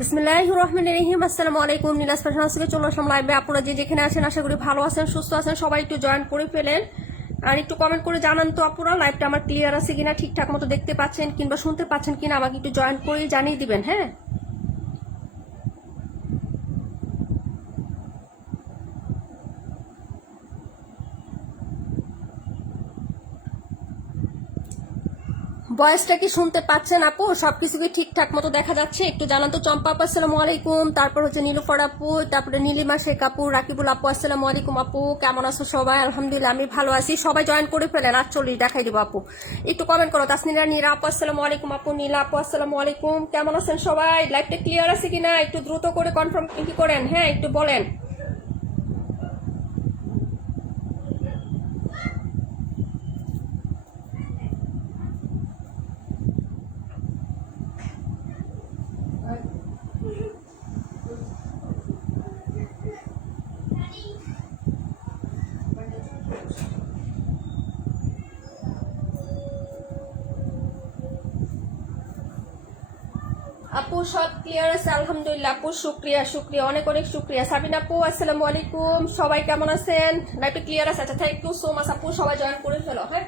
বিসমিল্লাহির রহমানির রহিম। আসসালামু আলাইকুম। নীলাস ফ্যাশন হাউস থেকে চলে আসলাম লাইভে। আপনারা যে যেখানে আছেন আশা করি ভালো আছেন, সুস্থ আছেন। সবাই একটু জয়েন করে ফেলেন আর একটু কমেন্ট করে জানান তো আপুরা লাইভটা আমার ক্লিয়ার আছে কিনা, ঠিকঠাক মতো দেখতে পাচ্ছেন কিংবা শুনতে পাচ্ছেন কিনা, আমাকে একটু জয়েন করে জানিয়ে দিবেন। হ্যাঁ, ভয়েসটা কি শুনতে পাচ্ছেন আপু? সবকিছু কি ঠিকঠাক মতো দেখা যাচ্ছে? একটু জানান তো। চম্পা আপু আসসালামু আলাইকুম, তারপর হচ্ছে নীলুফার আপু, তারপরে নীলিমা শেখ আপু, রাকিবুল আপু আসসালামু আলাইকুম। আপু কেমন আছো সবাই? আলহামদুলিল্লাহ আমি ভালো আছি। সবাই জয়েন করে ফেলেন, 48 দেখাই দিব আপু। একটু কমেন্ট করো। তাসনিরা নীরা আপু আসসালামু আলাইকুম। আপু নীলা আপু আসসালামু আলাইকুম। কেমন আছেন সবাই? লাইভটা ক্লিয়ার আছে কিনা একটু দ্রুত করে কনফার্ম কি করেন, হ্যাঁ একটু বলেন। আপু সব ক্লিয়ার আছে আলহামদুলিল্লাহ। আপু শুক্রিয়া শুক্রিয়া, অনেক অনেক শুক্রিয়া। সাবিনা আপু আসসালামু আলাইকুম, সবাই কেমন আছেন? লাইভটা ক্লিয়ার আছে? আচ্ছা, থ্যাংক ইউ সো মাচ আপু, সবাই জয়েন করে ফেলো। হ্যাঁ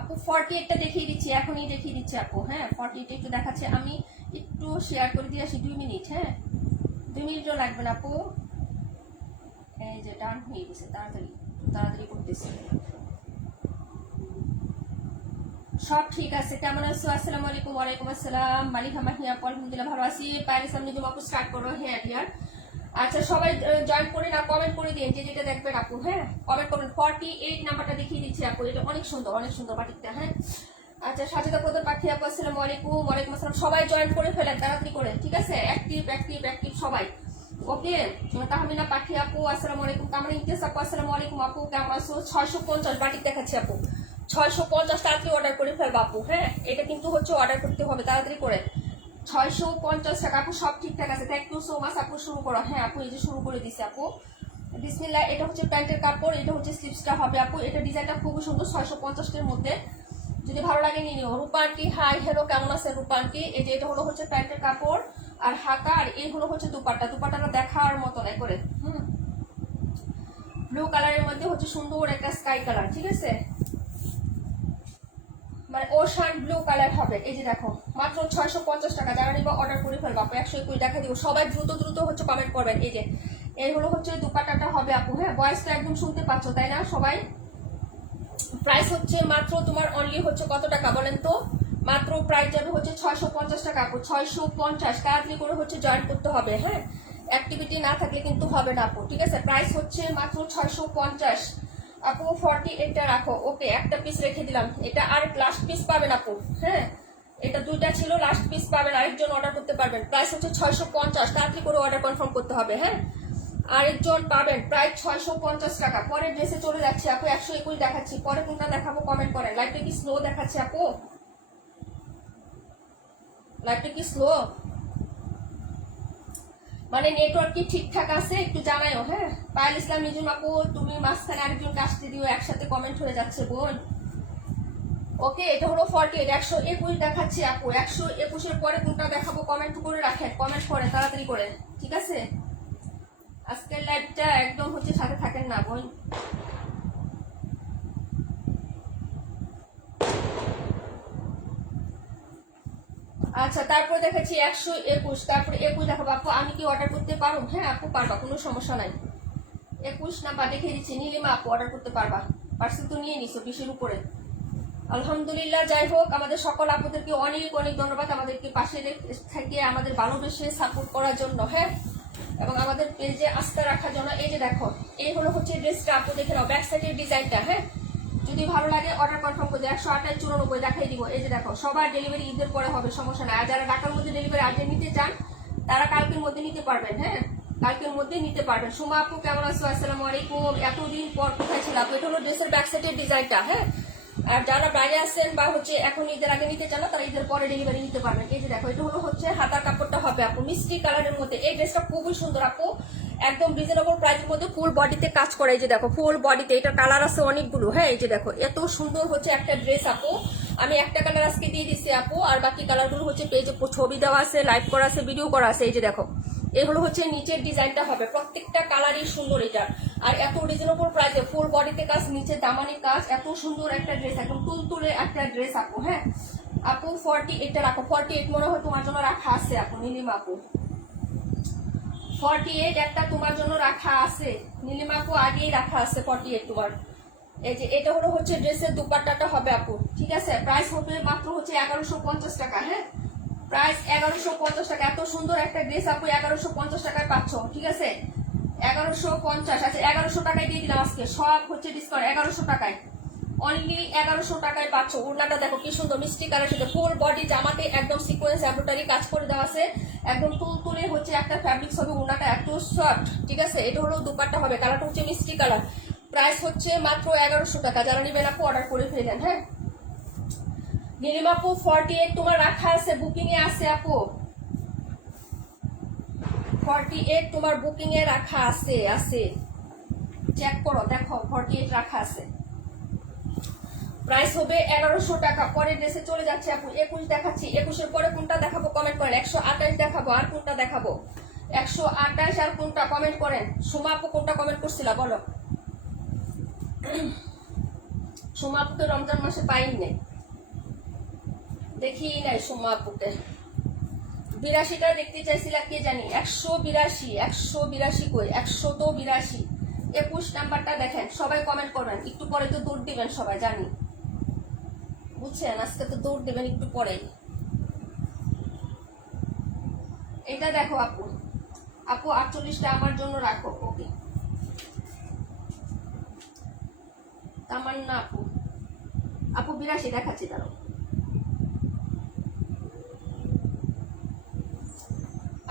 আপু 48টা দেখিয়ে দিচ্ছি, এখনই দেখিয়ে দিচ্ছি আপু। হ্যাঁ 48 একটু দেখাচ্ছে, আমি একটু শেয়ার করে দিয়ে আসি 2 মিনিট। হ্যাঁ 2 মিনিটও লাগবে না আপু। এই যে ডান হয়ে গেছে, তাড়াতাড়ি তাড়াতাড়ি করতেছি। সব ঠিক আছে। কেমন আছো? আসসালামু আলাইকুম। ওয়ালাইকুম আসসালাম। মালিকা মাহিয়া আপু আলহামদুলিল্লাহ ভালো আছি। পায়ের সামনে যে আপু স্টার্ট করো। হ্যাঁ ডিয়ার, আচ্ছা সবাই জয়েন করে না, কমেন্ট করে দিন যে যেটা দেখবেন আপু। হ্যাঁ কমেন্ট করুন। 48 নাম্বারটা দেখিয়ে দিচ্ছি আপু, এটা অনেক সুন্দর, অনেক সুন্দর বাটিকটা। হ্যাঁ আচ্ছা, সাজিদা প্রধান পাখি আপু আসসালামু আলাইকুম। ওয়ালাইকুম আসসালাম। সবাই জয়েন করে ফেলেন তাড়াতাড়ি করে, ঠিক আছে? অ্যাক্টিভ অ্যাক্টিভ অ্যাক্টিভ সবাই। ওকে, তাহমিনা পাখি আপু আসসালামু আলাইকুম। কামরা ইমতিয়াজ আপু আসসালামু আলাইকুম। আপু কেমন আছো? 650 বাটিক দেখাচ্ছি আপু, 650 তাড়াতাড়ি অর্ডার করে ফেলবো আপু। হ্যাঁ এটা কিন্তু হচ্ছে অর্ডার করতে হবে তাড়াতাড়ি করে। 650 টাকা আপু, সব ঠিকঠাক আছে। থ্যাংক ইউ সো মাচ আপু। শুরু করো। হ্যাঁ আপু এই যে শুরু করে দিছি আপু। বিসমিল্লাহ। এটা হচ্ছে প্যান্টের কাপড়, এটা হচ্ছে স্লিপসটা হবে আপু। এটা ডিজাইনটা খুবই সুন্দর, 650 এর মধ্যে। যদি ভালো লাগে নিয়ে নিও। রূপা আন্টি হাই হ্যালো, কেমন আছে রূপা আন্টি? এই যে এটা হলো হচ্ছে প্যান্টের কাপড় আর হাতা, আর এই হলো হচ্ছে দুপাট্টা। দুপাট্টাটা দেখার মতো নাই করে। ব্লু কালারের মধ্যে হচ্ছে সুন্দর একটা স্কাই কালার, ঠিক আছে? মানে ওশান ব্লু কালার হবে। এই যে দেখো মাত্র 650 টাকা। যারা নিবা অর্ডার করে ফেলবো আপু। 121 দেখা দিব। সবাই দ্রুত দ্রুত হচ্ছে কমেন্ট করবেন। এই যে এই হলো হচ্ছে দুপাট্টাটা হবে আপু। হ্যাঁ ভয়েসটা একদম শুনতে পাচ্ছ তাই না সবাই? প্রাইস হচ্ছে মাত্র তোমার অনলি হচ্ছে কত টাকা বলেন তো? মাত্র প্রাইস যাবে হচ্ছে 650 টাকা আপু। 650 তাড়াতাড়ি করে হচ্ছে জয়েন করতে হবে। হ্যাঁ অ্যাক্টিভিটি না থাকলে কিন্তু হবে না আপু, ঠিক আছে? প্রাইস হচ্ছে মাত্র 650 আপু। 48টা রাখো। ওকে, একটা পিস রেখে দিলাম। এটা আর লাস্ট পিস পাবেন আপু। হ্যাঁ এটা দুইটা ছিল, লাস্ট পিস পাবেন, আরেকজন অর্ডার করতে পারবেন। প্রাইস হচ্ছে 650, তাড়াতাড়ি করে অর্ডার কনফার্ম করতে হবে। হ্যাঁ আরেকজন পাবেন প্রায় 650 টাকা। পরের ড্রেসে চলে যাচ্ছে আপু। 121 দেখাচ্ছি। পরে কোনটা দেখাবো কমেন্ট করেন। লাইভটা কি স্লো দেখাচ্ছে আপু? লাইভটা কি স্লো? মানে নেটওয়ার্ক কি ঠিকঠাক আছে একটু জানাইও। হ্যাঁ পায়েল ইসলাম নিজুম আপু, তুমি মাঝখানে আরেকজনকে আসতে দিও, একসাথে কমেন্ট হয়ে যাচ্ছে বোন। ওকে এটা হলো 48, 121 দেখাচ্ছি আপু। 121 এর পরে কোনটা দেখাবো কমেন্ট করে রাখেন, কমেন্ট করেন তাড়াতাড়ি করে, ঠিক আছে? আজকের লাইভটা একদম হচ্ছে সাথে থাকেন না বোন। আচ্ছা তারপরে দেখাচ্ছি 121, তারপরে 21 দেখাবো আপু। আমি কি অর্ডার করতে পারবো? হ্যাঁ আপু পারবা, কোনো সমস্যা নাই। 21 নাম্বার দেখিয়ে দিচ্ছি। নীলিমা আপু অর্ডার করতে পারবা। পার্সেল তো নিয়ে নিছো 20-এর উপরে। আলহামদুলিল্লাহ। যাই হোক, আমাদের সকল আপুদেরকে অনেক অনেক ধন্যবাদ আমাদেরকে পাশে থেকে আমাদের ভালোবেসে সাপোর্ট করার জন্য। হ্যাঁ এবং আমাদের পেজে আস্থা রাখার জন্য। এই যে দেখো এই হলো হচ্ছে ড্রেসটা আপু, দেখে নাও ব্যাক সাইডের ডিজাইনটা। হ্যাঁ যদি ভালো লাগে অর্ডার কনফার্ম করে 128-94 দেখাই দিব। এই যে দেখো সবার ডেলিভারি ঈদের পরে হবে, সমস্যা নাই। আর যারা ঢাকার মধ্যে ডেলিভারি আর্জেন্ট নিতে চান তারা কালকের মধ্যে নিতে পারবেন। হ্যাঁ কালকের মধ্যে নিতে পারবেন। সুমা আপু কেমন আছো? আসসালামু আলাইকুম। এতদিন পর কোথায় ছিল আপু? এটা হলো ড্রেসের ব্যাক সাইডের ডিজাইনটা। হ্যাঁ আর যারা বাইরে আসছেন বা হচ্ছে এখন ঈদের আগে নিতে চান তারা ঈদের পরে ডেলিভারি নিতে পারবেন। এই যে দেখো এটা হলো হচ্ছে হাতার কাপড়টা হবে আপু মিষ্টি কালারের মধ্যে। এই ড্রেসটা খুবই সুন্দর আপু, একদম রিজনেবল প্রাইসের মধ্যে ফুল বডিতে কাজ করা। এই যে দেখো ফুল বডিতে, এটা কালার আছে অনেকগুলো। হ্যাঁ এই যে দেখো এত সুন্দর হচ্ছে একটা ড্রেস আপু, আমি একটা কালার আজকে দিয়ে দিচ্ছি আপু, আর বাকি কালারগুলো হচ্ছে পেজে ছবি দেওয়া আছে, লাইভ করা আছে, ভিডিও করা আছে। এই যে দেখো এগুলো হচ্ছে নিচের ডিজাইনটা হবে, প্রত্যেকটা কালারই সুন্দর এটা। আর এত রিজনেবল প্রাইসে ফুল বডিতে কাজ, নিচে দামানি কাজ, এত সুন্দর একটা ড্রেস, একদম তুলতুলে একটা ড্রেস আপু। হ্যাঁ আপু 48টা রাখো, 48 মনে হয় তোমার জন্য রাখা আছে আপু নীলিমা আপু, 48 একটা তোমার জন্য রাখা আছে নীলিমা আপু, আগেই রাখা আছে 48 তোমার। এই যে এটা হলো হচ্ছে ড্রেসের দুপাট্টাটা হবে আপু, ঠিক আছে। প্রাইস হবে মাত্র হচ্ছে 1150 টাকা। হ্যাঁ প্রাইস 1150 টাকা, এত সুন্দর একটা ড্রেস আপু 1150 টাকায় পাচ্ছ, ঠিক আছে। 1150, আচ্ছা 1100 টাকায় দিয়ে দিলাম আজকে, সব হচ্ছে ডিসকাউন্ট 1100 টাকায়, অনলি 1100 টাকায় পাচ্ছ। ওড়নাটা দেখো কি সুন্দর মিষ্টি কালার সাথে ফুল বডি জামাতে একদম সিকোয়েন্স এমব্রয়ডারি কাজ করে দেওয়া আছে, একদম তুলতুলে হচ্ছে একটা ফ্যাব্রিক হবে, ওড়নাটা একটু সফট, ঠিক আছে। এটা হলো দুপাট্টা হবে, কালারটা হচ্ছে মিষ্টি কালার। প্রাইস হচ্ছে মাত্র 1100 টাকা, যারা নেবেন আপু অর্ডার করে ফেলেন। হ্যাঁ নীলিমা আপু 48 তোমার রাখা আছে, বুকিং এ আছে আপু, 48 তোমার বুকিং এ রাখা আছে, আছে চেক করো দেখো 48 রাখা আছে। প্রাইস হবে 1100 টাকা। পরের ড্রেসে চলে যাচ্ছে আপু, 21 দেখাচ্ছি, 21 পরে কোনটা দেখাবো কমেন্ট করেন। 128 দেখাবো, আর কোনটা দেখাবো? 128 আর কোনটা কমেন্ট করেন। সুমা আপু কোনটা কমেন্ট করছিল বলো? সুমা আপুকে রমজান মাসে পাইনি নাই, দেখি নাই সুমা আপুকে। 82টা দেখতে চাইছিলা কে জানি, 182, 182 কই, 100 তো 82। 21 নাম্বারটা দেখেন, সবাই কমেন্ট করবেন, একটু পরে তো দৌড় দিবেন সবাই জানি, বুঝছেন, আজকে তো দৌড় দেবেন একটু পরেই। এটা দেখো আপু, আপু 48টা আমার জন্য রাখো, ওকে। তামান্না আপু, আপু 82 দেখাচ্ছি দাঁড়াও।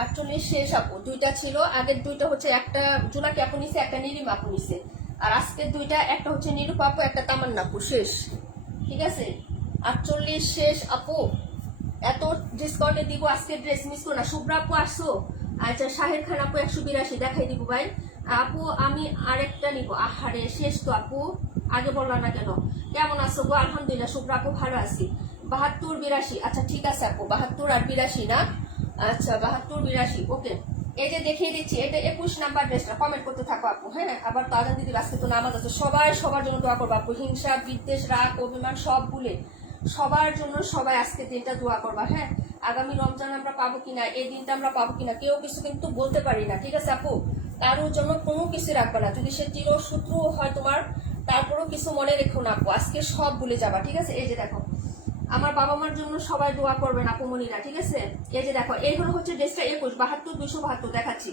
48 শেষ আপু, দুইটা ছিল, আগের দুইটা হচ্ছে একটা জোনাকি আপু নিছে, একটা নীলিমা আপু নিছে, আর আজকের দুইটা একটা হচ্ছে নিরূপা আপু, একটা তামান্না আপু, শেষ, ঠিক আছে। 48 শেষ আপু, এত ডিসকাউন্টে দিব আজকে, ড্রেস মিস করো না। শুভ্রা আপু আসছো, আচ্ছা শাহের খান আপু 182 দেখাই দিব ভাই। আপু আমি আরেকটা নিব, আহারে শেষ তো আপু, আগে বললাম না কেন। কেমন আছো গো? আলহামদুলিল্লাহ শুভ্রা আপু ভালো আছি। 72 82, আচ্ছা ঠিক আছে আপু 72 আর 82 না, আচ্ছা 72 82, ওকে। এই যে দেখিয়ে দিচ্ছি, এটা 21 নাম্বার ড্রেসটা, কমেন্ট করতে থাকো আপু। হ্যাঁ আবার তো আজান দিদি, আজকে তো নামাজ আছে, সবাই সবার জন্য দোয়া করবো আপু, হিংসা বিদ্বেষ রাগ অভিমান সব ভুলে সবার জন্য সবাই আজকে দিনটা দোয়া করবা। হ্যাঁ আগামী রমজান আমরা পাবো কিনা, এই দিনটা আমরা পাবো কিনা কেউ কিছু কিন্তু বলতে পারি না, ঠিক আছে আপু। কারোর জন্য কোনো কিছু রাখবে না, যদি সে চির শত্রু হয় তোমার, তারপরেও কিছু মনে রেখো না আপু, আজকে সব ভুলে যাবা, ঠিক আছে। এই যে দেখো আমার বাবা মার জন্য সবাই দোয়া করবেন আপুমনিরা, ঠিক আছে। এই যে দেখো এই হলো হচ্ছে ড্রেসটা 21, 72 272 দেখাচ্ছি।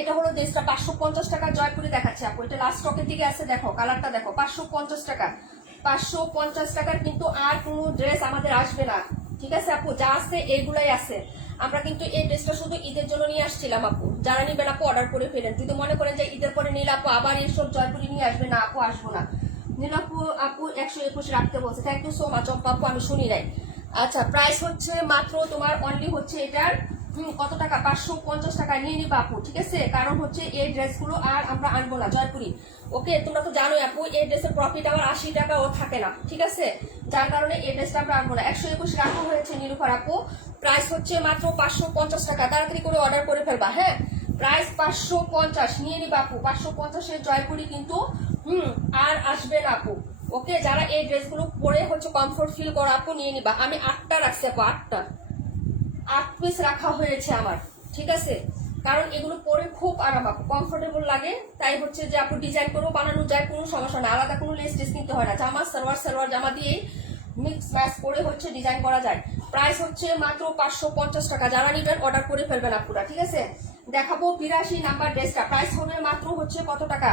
এটা হলো ড্রেসটা 550 টাকা জয়পুরি দেখাচ্ছি আপু, এটা লাস্ট স্টকের দিকে আছে, দেখো কালারটা দেখো, 550 টাকা, 550 টাকার কিন্তু আর কোনো ড্রেস আমাদের আসবে না, ঠিক আছে আপু। যা আছে এইগুলাই আছে, আমরা কিন্তু এই ড্রেসটা শুধু ঈদের জন্য নিয়ে আসছিলাম আপু, যারা নিবেন আপু অর্ডার করে ফেলেন। যদি মনে করেন যে ঈদের পরে নিলে আপু আবার এইসব জয়পুরি নিয়ে আসবে, না আপু আসবো না। নীলাপু আপু 121 রাখতে বলছে, থ্যাংক ইউ সো মাচ আপু, আমি শুনি নাই। আচ্ছা প্রাইস হচ্ছে মাত্র তোমার অনলি হচ্ছে এটার কত টাকা, 550 টাকা নিয়ে নিবা আপু, ঠিক আছে। কারণ হচ্ছে এই ড্রেসগুলো আর আমরা আনবো না জয়পুরি, ওকে। তোমরা তো জানোই আপু এই ড্রেসের প্রফিট আমার 80 টাকাও থাকে না, ঠিক আছে, যার কারণে এই ড্রেসটা আমরা আনবো না। 121 রাখা হয়েছে নিরুফার আপু, প্রাইস হচ্ছে মাত্র 550 টাকা, তাড়াতাড়ি করে অর্ডার করে ফেলবা। হ্যাঁ প্রাইস 550 নিয়ে নিবা আপু, 550-এর জয়পুরি কিন্তু আর আসবে না আপু, ওকে। যারা এই ড্রেসগুলো পরে হচ্ছে কমফোর্ট ফিল করা আপু নিয়ে নিবা। আমি 8টা রাখছি আপু, 8 পিস রাখা হয়েছে আমার, ঠিক আছে। কারণ এগুলো পরে খুব আরাম আপু, কমফোর্টেবল লাগে, তাই হচ্ছে যে আপু ডিজাইন করেও বানানো যায়, কোনো সমস্যা না, আলাদা কোনো লেস টেস কিনতে হয় না, জামা সালোয়ার জামা দিয়ে মিক্স ম্যাচ করে হচ্ছে ডিজাইন করা যায়। প্রাইস হচ্ছে মাত্র 550 টাকা, যারা নিবেন অর্ডার করে ফেলবেন আপুরা, ঠিক আছে। দেখাবো 82 নাম্বার ড্রেসটা, প্রাইস হবে মাত্র হচ্ছে কত টাকা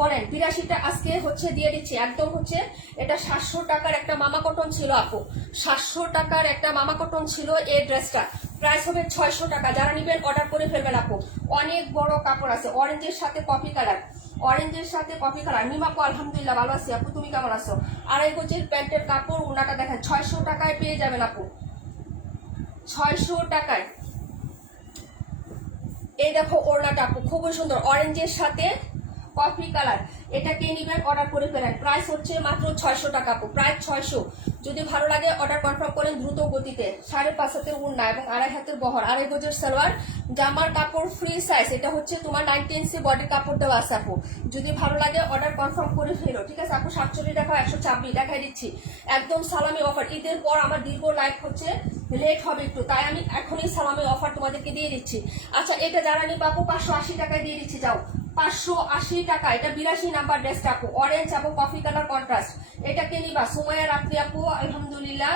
বলেন? 82টা আজকে হচ্ছে দিয়ে দিচ্ছি, একদম হচ্ছে এটা 700 টাকার একটা মামা কটন ছিল আপু, 700 টাকার একটা মামা কটন ছিল এই ড্রেসটা, প্রাইস হবে 600 টাকা, যারা নিবেন অর্ডার করে ফেলবেন আপু। অনেক বড় কাপড় আছে, অরেঞ্জের সাথে কফি কালার, অরেঞ্জের সাথে কফি কালার। নিমাপু আলহামদুলিল্লাহ ভালো আছি আপু, তুমি কেমন আছো? 2.5 গজের প্যান্টের কাপড়, ওনাটা দেখেন 600 টাকায় পেয়ে যাবেন আপু, 600 টাকায়। এই দেখো ওড়নাটা আপু খুবই সুন্দর অরেঞ্জের সাথে কফি কালার। এটা কে নিবেন অর্ডার করে ফেলেন। প্রাইস হচ্ছে মাত্র 600 টাকা আপু, প্রায় 600। যদি ভালো লাগে অর্ডার কনফার্ম করেন দ্রুত গতিতে। 5.5 হাতের উন্না এবং 2.5 হাতের বহর, 2.5 গজের সালোয়ার। জামার কাপড় ফ্রি সাইজ। এটা হচ্ছে তোমার 19 ইঞ্চি বডি কাপড় দেওয়া আছে আপু। যদি ভালো লাগে অর্ডার কনফার্ম করে ফেলো, ঠিক আছে আপু। 47 টাকা 126 দেখাই দিচ্ছি, একদম সালামি অফার। ঈদের পর আমার দীর্ঘ লাইভ হচ্ছে, লেট হবে একটু, তাই আমি এখনই সালামি অফার তোমাদেরকে দিয়ে দিচ্ছি। আচ্ছা এটা যারা নিবে আপু 580 টাকায় দিয়ে দিচ্ছি, যাও 580 টাকা। এটা 82 নাম্বার ড্রেসটা আপু, অরেঞ্জ এবং কফি কালার কন্ট্রাস্ট। এটা কে নিবা সুমাইয়া রাত্রি আপু, আলহামদুলিল্লাহ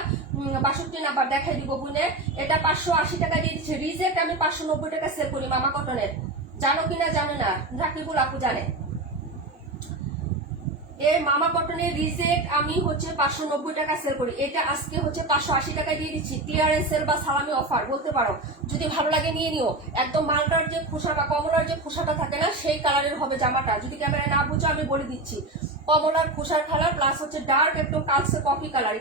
62 নাম্বার দেখাই দিব বুনে। এটা 580 টাকা দিয়ে দিচ্ছে। রিজেক্ট আমি 590 টাকা সেল করি মামা কটনের, জানো কিনা জানো না, রাকিবুল আপু জানে। এই মামা কটনের রিজেক্ট আমি হচ্ছে 590 টাকা সেল করি। এটা আজকে হচ্ছে 580 টাকায় দিয়ে দিচ্ছি, ক্লিয়ারেন্স সেল বা সালামি অফার বলতে পারো। যদি ভালো লাগে নিয়ে নিও। একদম মালটার যে খোসা বা কমলার যে খোসাটা থাকে না, সেই কালারের হবে জামাটা। যদি ক্যামেরায় না বুঝো আমি বলে দিচ্ছি, কমলার খোসার কালার প্লাস হচ্ছে ডার্ক একদম কালসে কফি কালার।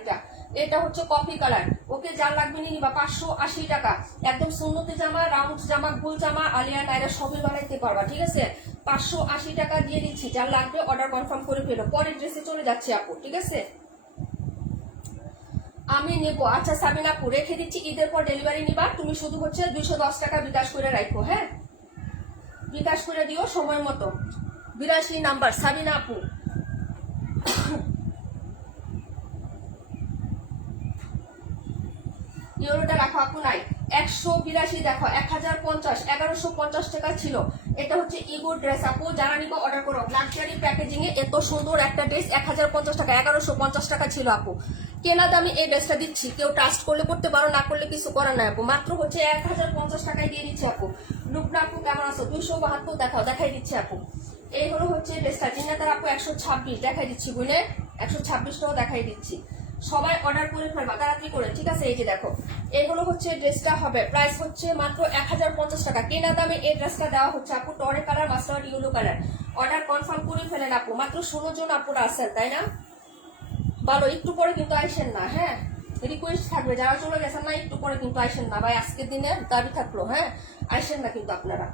এটা হচ্ছে কফি কালার। ওকে যার লাগবে নিয়ে নিবা 580 টাকা। একদম সুন্নতি জামা, রাউন্ড জামা, গোল জামা, আলিয়া নাইরা সবই বানাইতে পারবা, ঠিক আছে। 580 টাকা দিয়ে দিচ্ছি, যার লাগবে অর্ডার কনফার্ম করে ফেলো। পরের ড্রেসে চলে যাচ্ছে আপু, ঠিক আছে আমি নেবো। আচ্ছা সাবিনা আপু রেখে দিচ্ছি, ঈদের পর ডেলিভারি নিবা। তুমি শুধু হচ্ছে 210 টাকা বিকাশ করে রাখো, হ্যাঁ বিকাশ করে দিও সময় মতো। 82 নাম্বার সাবিনা আপু। ইউরোটা রাখো আপু, নাই 182 দেখো 1050, 1150 টাকা ছিল। এটা হচ্ছে ইগো ড্রেস আপু, যারা নিবা অর্ডার করো। লাক্সারি প্যাকেজিং এ এত সুন্দর একটা ড্রেস 1050 টাকা, 1150 টাকা ছিল আপু। কেনা দামি এই ড্রেসটা দিচ্ছি, কেউ ট্রাস্ট করলে করতে পারো, না করলে কিছু করার নাই আপু। মাত্র হচ্ছে 1050 টাকায় দিয়ে দিচ্ছে আপু। লুকনা আপু কেমন আছো? 272 দেখাও, দেখাই দিচ্ছে আপু। এই হলো হচ্ছে ড্রেসটা। জিনাতার আপু 126 দেখাই দিচ্ছি বুনে, 126 টাও দেখাই দিচ্ছি। সবাই অর্ডার করে ফেলবা তাড়াতাড়ি করে, ঠিক আছে। এই যে দেখো এগুলো হচ্ছে ড্রেসটা হবে, প্রাইস হচ্ছে মাত্র 1050 টাকা। কেনা দামে এই ড্রেসটা দেওয়া হচ্ছে আপু। টরে colour, mustard yellow colour. Order confirm করে ফেলেন আপু। মাত্র 16 জন আপুরা আছেন, তাই না? ভালো, একটু পরে কিন্তু আইসেন না, হ্যাঁ রিকোয়েস্ট থাকবে, যারা চলে গেছেন না একটু পরে কিন্তু আইসেন না ভাই, আজকের দিনে দাবি থাকলো, হ্যাঁ আইসেন না কিন্তু আপনারা,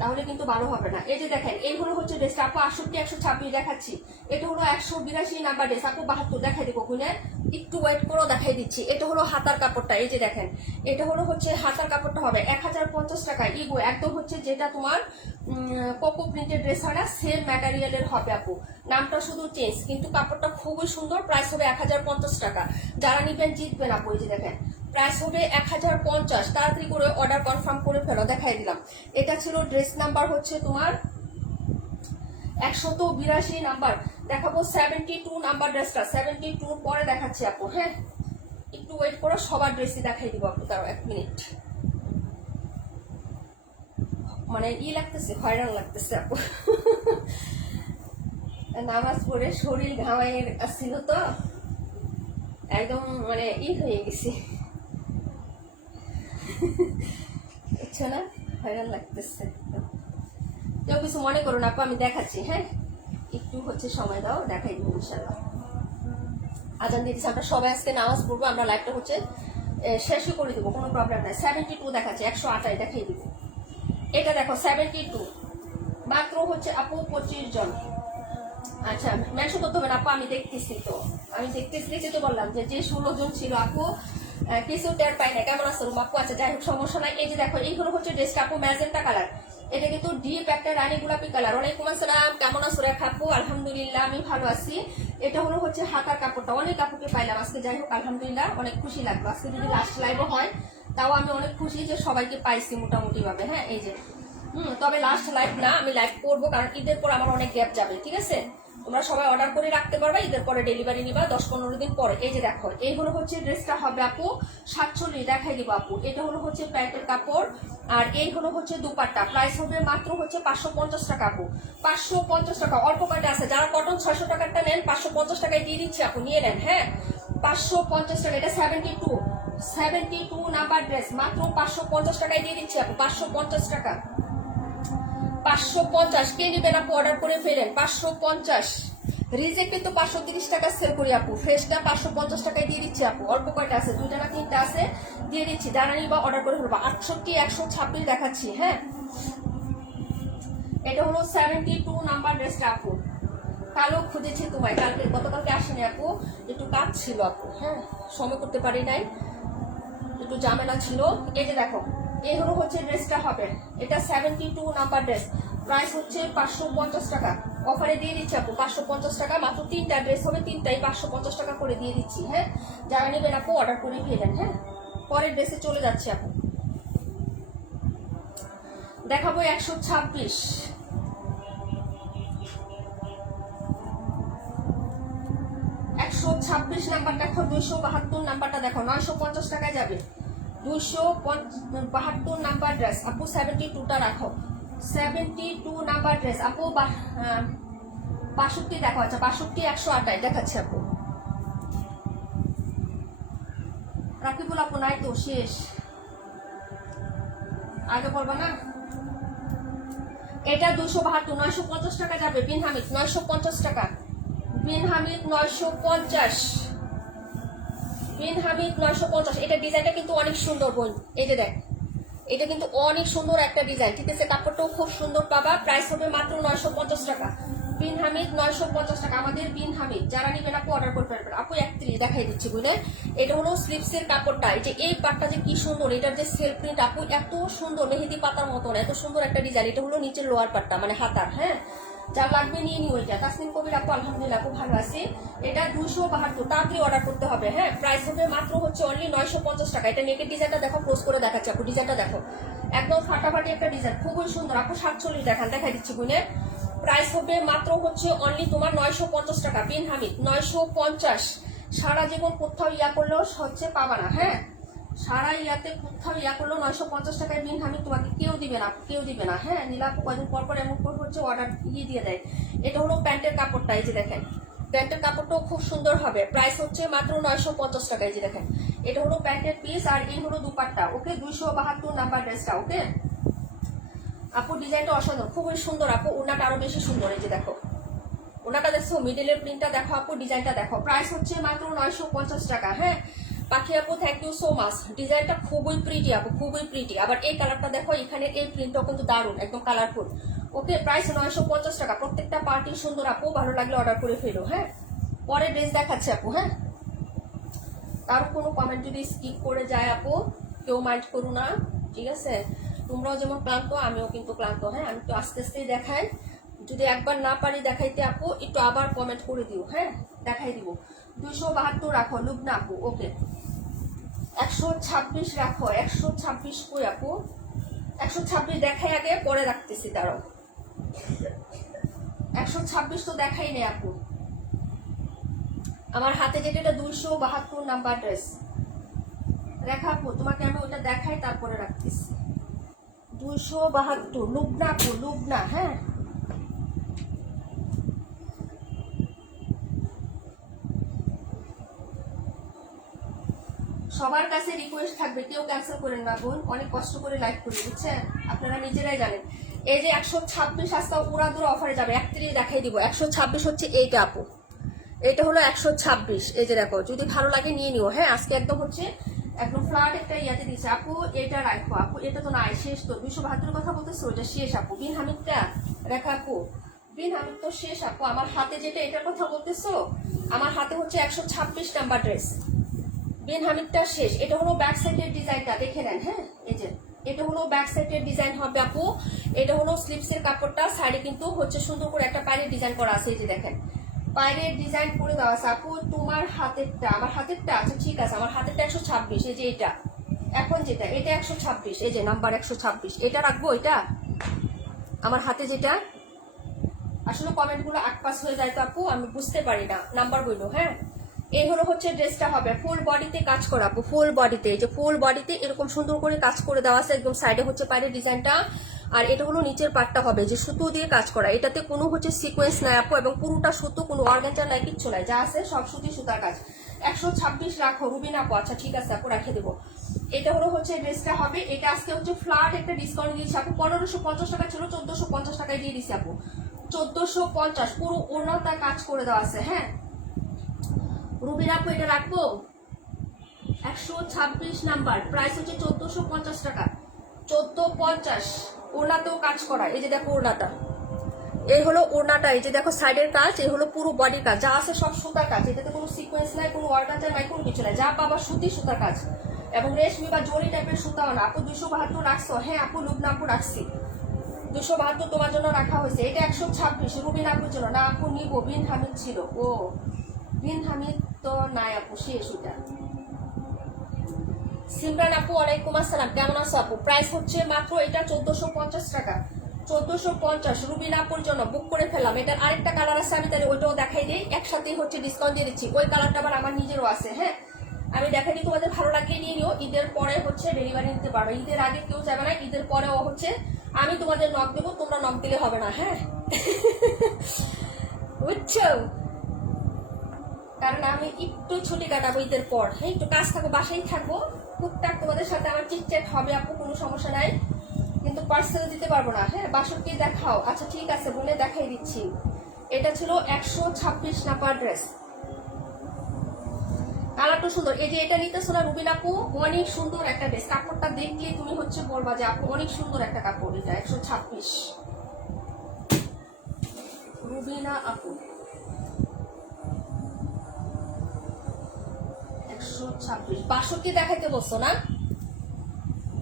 তাহলে কিন্তু ভালো হবে না। এই যে দেখেন এইগুলো হচ্ছে ড্রেসটা আপু 68 126 দেখাচ্ছি। এটা হলো 182 নাম্বার ড্রেস আপু, 72 দেখাই দিব কোনে, একটু ওয়েট করেও দেখাই দিচ্ছি। এটা হলো হাতার কাপড়টা, এই যে দেখেন এটা হলো হচ্ছে হাতার কাপড়টা হবে 1050 টাকা। ইগো একদম হচ্ছে যেটা তোমার কোকো প্রিন্টেড ড্রেস হয় না, সেম ম্যাটেরিয়ালের হবে আপু, নামটা শুধু চেঞ্জ, কিন্তু কাপড়টা খুবই সুন্দর। প্রাইস হবে 1050 টাকা। যারা নিবেন জিতবেন আপু। এই যে দেখেন প্রাইস হবে 1050, তাড়াতাড়ি করে অর্ডার কনফার্ম করে ফেলো, দেখাই দিলাম। এটা ছিল ড্রেস নাম্বার হচ্ছে তোমার 182 নাম্বার। দেখাবো 72 নাম্বার ড্রেসটা, 72 পরে দেখাচ্ছি আপু, হ্যাঁ একটু ওয়েট করো, সবার ড্রেসই দেখাই দিব আপু। তাও 1 মিনিট, মানে লাগতেছে, হয়রান লাগতেছে আপু। নামাজ পড়ে শরীর ঘামাইয়ের আসছিল তো, একদম মানে হয়ে গেছি, বুঝছো না, হয়রান লাগতেছে। কেউ কিছু মনে করো না আপু, আমি দেখাচ্ছি, হ্যাঁ একটু হচ্ছে সময় দাও, দেখাই দিব ইনশাল্লাহ। আজান দিয়েছি, আমরা সবাই আজকে নামাজ পড়বো, আমরা লাইভটা হচ্ছে শেষই করে দেবো, কোনো প্রবলেম নাই। 72 দেখাচ্ছে, 128 দেখাই দিব। এটা দেখো 72, মাত্র হচ্ছে আপু 25 জন। আচ্ছা মেনশন করতে হবে না আপু, আমি দেখতেছি তো, আমি দেখতেছি তো, বললাম যে 16 জন ছিল আপু, কিছু টের পাই না। কেমন আছো আপু? আচ্ছা যাই হোক সমস্যা নাই। এই যে দেখো এইগুলো হচ্ছে ড্রেসটা আপু ম্যাজেন্টা কালার, এটা কিন্তু ডিপ একটা রানী গোলাপি কালার। ওয়ালাইকুম আসসালাম, কেমন আছো রেখা আপু? আলহামদুলিল্লাহ আমি ভালো আছি। এটা হলো হচ্ছে হাতার কাপড়টা, অনেক কাপড়কে পাইলাম আজকে, যাই হোক আলহামদুলিল্লাহ অনেক খুশি লাগলো। আজকে যদি লাস্ট লাইভও হয় তাও আমি অনেক খুশি যে সবাইকে পাইছি মোটামুটি ভাবে, হ্যাঁ এই যে তবে লাস্ট লাইভ না, আমি লাইভ করবো কারণ ঈদের পর আমার অনেক গ্যাপ যাবে, ঠিক আছে। তোমরা সবাই অর্ডার করে রাখতে পারবা, ঈদের পরে ডেলিভারি নিবা 10-15 দিন পরে। এই যে দেখো এই হলো হচ্ছে ড্রেসটা হবে আপু 47, দেখাই দিব আপু। এটা হলো হচ্ছে প্যান্টের কাপড়, আর এই হলো হচ্ছে দুপাট্টা। প্রাইস হবে মাত্র হচ্ছে 550 টাকা আপু, 550 টাকা। অল্প কাটে আছে, যারা কটন 600 টাকারটা নেন 550 টাকায় দিয়ে দিচ্ছি আপু, নিয়ে নেন, হ্যাঁ 550 টাকা। এটা 72 নাম্বার ড্রেস, মাত্র 550 টাকায় দিয়ে দিচ্ছি আপু, 550 টাকা, 550। কে নিবেন আপু অর্ডার করে ফেলেন, 550। রিজেক্ট কিন্তু 530 টাকা সেল করি আপু, ফ্রেশটা 550 টাকায় দিয়ে দিচ্ছি আপু। অল্প কয়টা আছে, 2টা না 3টা আছে, দিয়ে দিচ্ছি। যারা নিবা অর্ডার করে ফেলবো। 68 126 দেখাচ্ছি, হ্যাঁ এটা হলো 72 নাম্বার ড্রেসটা আপু। কালো খুঁজেছি তোমায়, গতকালকে আসেনি আপু, একটু কাজ ছিল আপু, হ্যাঁ সময় করতে পারি নাই, একটু ঝামেলা ছিল। এই যে দেখো, এই হলো হচ্ছে ড্রেসটা হবে, এটা 72 নাম্বার ড্রেস, প্রাইস হচ্ছে 550 টাকা। অফারে দিয়ে দিচ্ছি আপু 550 টাকা, মাত্র 3টা ড্রেস হবে, 3টাই 550 টাকা করে দিয়ে দিচ্ছি। হ্যাঁ, যারা নেবেন আপু অর্ডার করে ফেলেন। হ্যাঁ, পরের ড্রেসে চলে যাচ্ছে আপু, দেখাবো 126। 126 নাম্বার দেখো, 272 নাম্বারটা দেখো, 950 টাকায় যাবে। 272 নাম্বার ড্রেস আপু, 72টা রাখো, 72 নাম্বার ড্রেস আপু। 62 দেখো, আচ্ছা 62 128 দেখাচ্ছে আপু। রাকিবুল আপু নাই তো, শেষ, আগে বলবা না। এটা 272, 950 টাকা যাবে। বিন হামিদ 950 টাকা, বিন হামিদ 950, বিন হামিদ 950। এটা ডিজাইনটা কিন্তু অনেক সুন্দর বোন, এই যে দেখ, এটা কিন্তু অনেক সুন্দর একটা ডিজাইন, ঠিক আছে, কাপড়টাও খুব সুন্দর পাবা। প্রাইস হবে মাত্র 950 টাকা। বিন হামিদ 950 টাকা, আমাদের বিন হামিদ, যারা নিবেন আপু অর্ডার করতে পারবেন। আপু 31 দেখাই দিচ্ছি বলে, এটা হলো স্লিপসের কাপড়টা, এই যে এই পাটটা যে কি সুন্দর, এটার যে সেলফ প্রিন্ট আপু এত সুন্দর, মেহেদি পাতার মতন এত সুন্দর একটা ডিজাইন। এটা হলো নিচের লোয়ার পাটটা, মানে হাতার। হ্যাঁ, যা লাগবে নিয়ে নিও। এটা তাসনিম কবির আপু, আলহামদুলিল্লাহ খুব ভালো আছি। এটা 272, তাড়াতাড়ি অর্ডার করতে হবে। হ্যাঁ, প্রাইস হবে মাত্র হচ্ছে অনলি 950 টাকা। এটা নেকের ডিজাইনটা দেখো, ক্লোজ করে দেখাচ্ছি আপু, ডিজাইনটা দেখো, একদম ফাটাফাটি একটা ডিজাইন, খুবই সুন্দর আপু। 47 দেখাই দিচ্ছি বুনে। প্রাইস হবে মাত্র হচ্ছে অনলি তোমার 950 টাকা। বিন হামিদ 950। সারা জীবন কোথাও ইয়া করলেও হচ্ছে পাবা না। হ্যাঁ, সারা ইয়াতে কোথাও ইয়া করলেও 950 টাকায় বিন হামিদ তোমাকে কেউ দিবে না, কেউ দিবে না। হ্যাঁ, নীলাপ কয়েকদিন পর পর এমন করে হচ্ছে অর্ডার দিয়ে দেয়। এটা হলো প্যান্টের কাপড়টা, এই যে দেখেন, প্যান্টের কাপড়টাও খুব সুন্দর হবে। প্রাইস হচ্ছে মাত্র 950 টাকা। এই যে দেখেন, এটা হলো প্যান্টের পিস, আর এই হলো দুপাট্টা। ওকে, 272 নাম্বার ড্রেসটা। ওকে আপু, ডিজাইনটা অসাধারণ, খুবই সুন্দর আপু। ওনাটা আরো বেশি সুন্দর, এই যে দেখো, ওনাটা দেখছো, মিডিলের প্রিন্টটা দেখো আপু, ডিজাইনটা দেখো। প্রাইস হচ্ছে মাত্র 950 টাকা। হ্যাঁ, পাখি আপু থ্যাংক ইউ সো মাচ। ডিজাইনটা খুবই প্রিটি আপু, খুবই প্রিটি। আবার এই কালারটা দেখো, এখানে এই প্রিন্টটাও কিন্তু দারুণ, একদম কালারফুল। ওকে, প্রাইস 950 টাকা। প্রত্যেকটা পার্টি সুন্দর আপু, ভালো লাগলে অর্ডার করে ফেলো। হ্যাঁ, পরে ড্রেস দেখাচ্ছে আপু। হ্যাঁ, তার কোনো কমেন্ট যদি স্কিপ করে যায় আপু, কেউ মাইন্ড করো না, ঠিক আছে। তোমরাও যেমন ক্লান্ত, আমিও কিন্তু ক্লান্ত। হ্যাঁ, আমি তো আস্তে আস্তেই দেখাই, যদি একবার না পারি দেখাইতে আপু, একটু আবার কমেন্ট করে দিও। হ্যাঁ, দেখাই দিব। 272 রাখো লুবনা আপু। ওকে, 126 রাখো। 126 কই আপু? 126 দেখাই আগে, পরে রাখতেছি, দাঁড়াও। 126 তো দেখাই নেই আপু। আমার হাতে যেটা, এটা 272 নাম্বার ড্রেস। রেখা আপু, তোমাকে আমি ওটা দেখাই, তারপরে রাখতেছি। 272 লুবনা আপু, লুবনা। হ্যাঁ, সবার কাছে রিকোয়েস্ট থাকবে, কেউ ক্যান্সেল করেন না বোন, অনেক কষ্ট করে লাইভ করি, বুঝছেন, আপনারা নিজেরাই জানেন। এই যে 126 আজকে উড়াদুরা অফারে যাবে, 31 দেখাই দিব। 126 হচ্ছে এইটা আপু, এটা হলো 126। এই যে দেখো, যদি ভালো লাগে নিয়ে নিও। হ্যাঁ, আজকে একদম হচ্ছে একদম ফ্ল্যাট একটা ইয়াতে দিচ্ছে আপু। এটা রাখো আপু, এটা তো নাই, শেষ তো। 272 কথা বলতেছো, এটা শেষ আপু। বিন হামিদটা রেখা আপু, বিন হামিদ তো শেষ আপু। আমার হাতে যেটা, এটার কথা বলতেছো, আমার হাতে হচ্ছে 126 নাম্বার ড্রেস। বিন হামিদটা শেষ। এটা হলো ব্যাক সাইডের ডিজাইনটা, দেখে নেন। হ্যাঁ, এই যে এটা হলো ব্যাক সাইডের ডিজাইন হবে আপু। এটা হলো স্লিপসের কাপড়টা, শাড়ি কিন্তু হচ্ছে সুন্দর করে একটা পায়ের ডিজাইন করা আছে, এই যে দেখেন, পায়ের ডিজাইন করে দেওয়া আছে আপু। তোমার হাতেরটা, আমার হাতেরটা, আচ্ছা ঠিক আছে, আমার হাতেরটা 126। এই যে এটা এখন যেটা, এটা 126, এই যে নাম্বার 126, এটা রাখবো। এটা আমার হাতে যেটা, আসলে কমেন্টগুলো আকপাস হয়ে যায় তো আপু, আমি বুঝতে পারি না নাম্বার বইলো। হ্যাঁ, এই হলো হচ্ছে ড্রেসটা হবে, ফুল বডিতে কাজ করা আপু, ফুল বডিতে। এই যে ফুল বডিতে এরকম সুন্দর করে কাজ করে দেওয়া আছে, একদম সাইডে হচ্ছে পায়ের ডিজাইনটা। আর এটা হলো নিচের পাটটা হবে যে সুতো দিয়ে কাজ করা, এটাতে কোনো হচ্ছে সিকোয়েন্স নাই আপু, এবং পুরোটা সুতো, কোনো অর্গানজা নাই, কিচ্ছু নাই, যা আছে সব সুতি সুতার কাজ। 126 রাখো রুবিনা আপু। আচ্ছা ঠিক আছে আপু, রেখে দেবো। এটা হলো হচ্ছে ড্রেসটা হবে। এটা আজকে হচ্ছে ফ্ল্যাট একটা ডিসকাউন্ট দিয়েছি আপু, 1550 টাকা ছিল, 1450 টাকায় দিয়ে দিচ্ছি আপু। 1450, পুরো ওড়নাটা কাজ করে দেওয়া আছে। হ্যাঁ, রুবিনা আপু, এটা রাখবো। 126 নাম্বার, প্রাইস হচ্ছে 1450 টাকা। 1450, ওড়নাতেও কাজ করা, এই যে দেখো ওড়নাটা, এই হলো ওড়নাটা, এই যে দেখো সাইডের কাজ, এই হলো পুরো বডির কাজ, যা আছে সব সুতার কাজ, এটাতে কোনো সিকোয়েন্স নাই, কোনো ওয়ার্কাচার নাই, কোনো কিছু নাই, যা পাবা সুতি সুতার কাজ এবং রেশমি বা জরি টাইপের সুতাও না। আপু 272 রাখছো? হ্যাঁ আপু, লুবনা আপু রাখছি, 272 তোমার জন্য রাখা হয়েছে। এটা 126 রুবিন আপুর জন্য না আপু, নিব। বিন হামিদ ছিল, ও বিন হামিদ তো নাই আপু, শেষ ওটা। সিমরান আপু ওয়ালাইকুম আসসালাম, কেমন আছো আপু? প্রাইস হচ্ছে মাত্র এটা 1450 টাকা, 1450 রুবিন আপুর জন্য বুক করে ফেললাম। এটার আরেকটা কালার আছে, আমি তাহলে ওইটাও দেখাই দিই, একসাথেই হচ্ছে ডিসকাউন্ট দিয়ে দিচ্ছি। ওই কালারটা আবার আমার নিজেরও আছে, হ্যাঁ আমি দেখাই দিই, তোমাদের ভালো লাগলে নিয়ে নিও। ঈদের পরে হচ্ছে ডেলিভারি নিতে পারবে, ঈদের আগে কেউ যাবে না, ঈদের পরেও হচ্ছে আমি তোমাদের নক দেবো, তোমরা নক দিলে হবে না, হ্যাঁ বুঝছো, কারণ আমি একটু ছুটি কাটাবো ঈদের পর, হ্যাঁ একটু কাজ থাকবো, বাসায় থাকবো, টুকটাক তোমাদের সাথে আমার চিটচ্যাট হবে আপু, কোনো সমস্যা নাই, কিন্তু পার্সেল দিতে পারবো না। হ্যাঁ 62 দেখাও, আচ্ছা ঠিক আছে বলে দেখাই দিচ্ছি। এটা ছিল 126 নাম্বার ড্রেস, কালারটা সুন্দর। এই যে এটা নিতেছো না রুবিন আপু, অনেক সুন্দর একটা ড্রেস, কাপড়টা দেখলে তুমি হচ্ছে বলবা যে আপু অনেক সুন্দর একটা কাপড়। এটা 126 রুবিনা আপু, 126। 62 দেখাইতে বলছো না?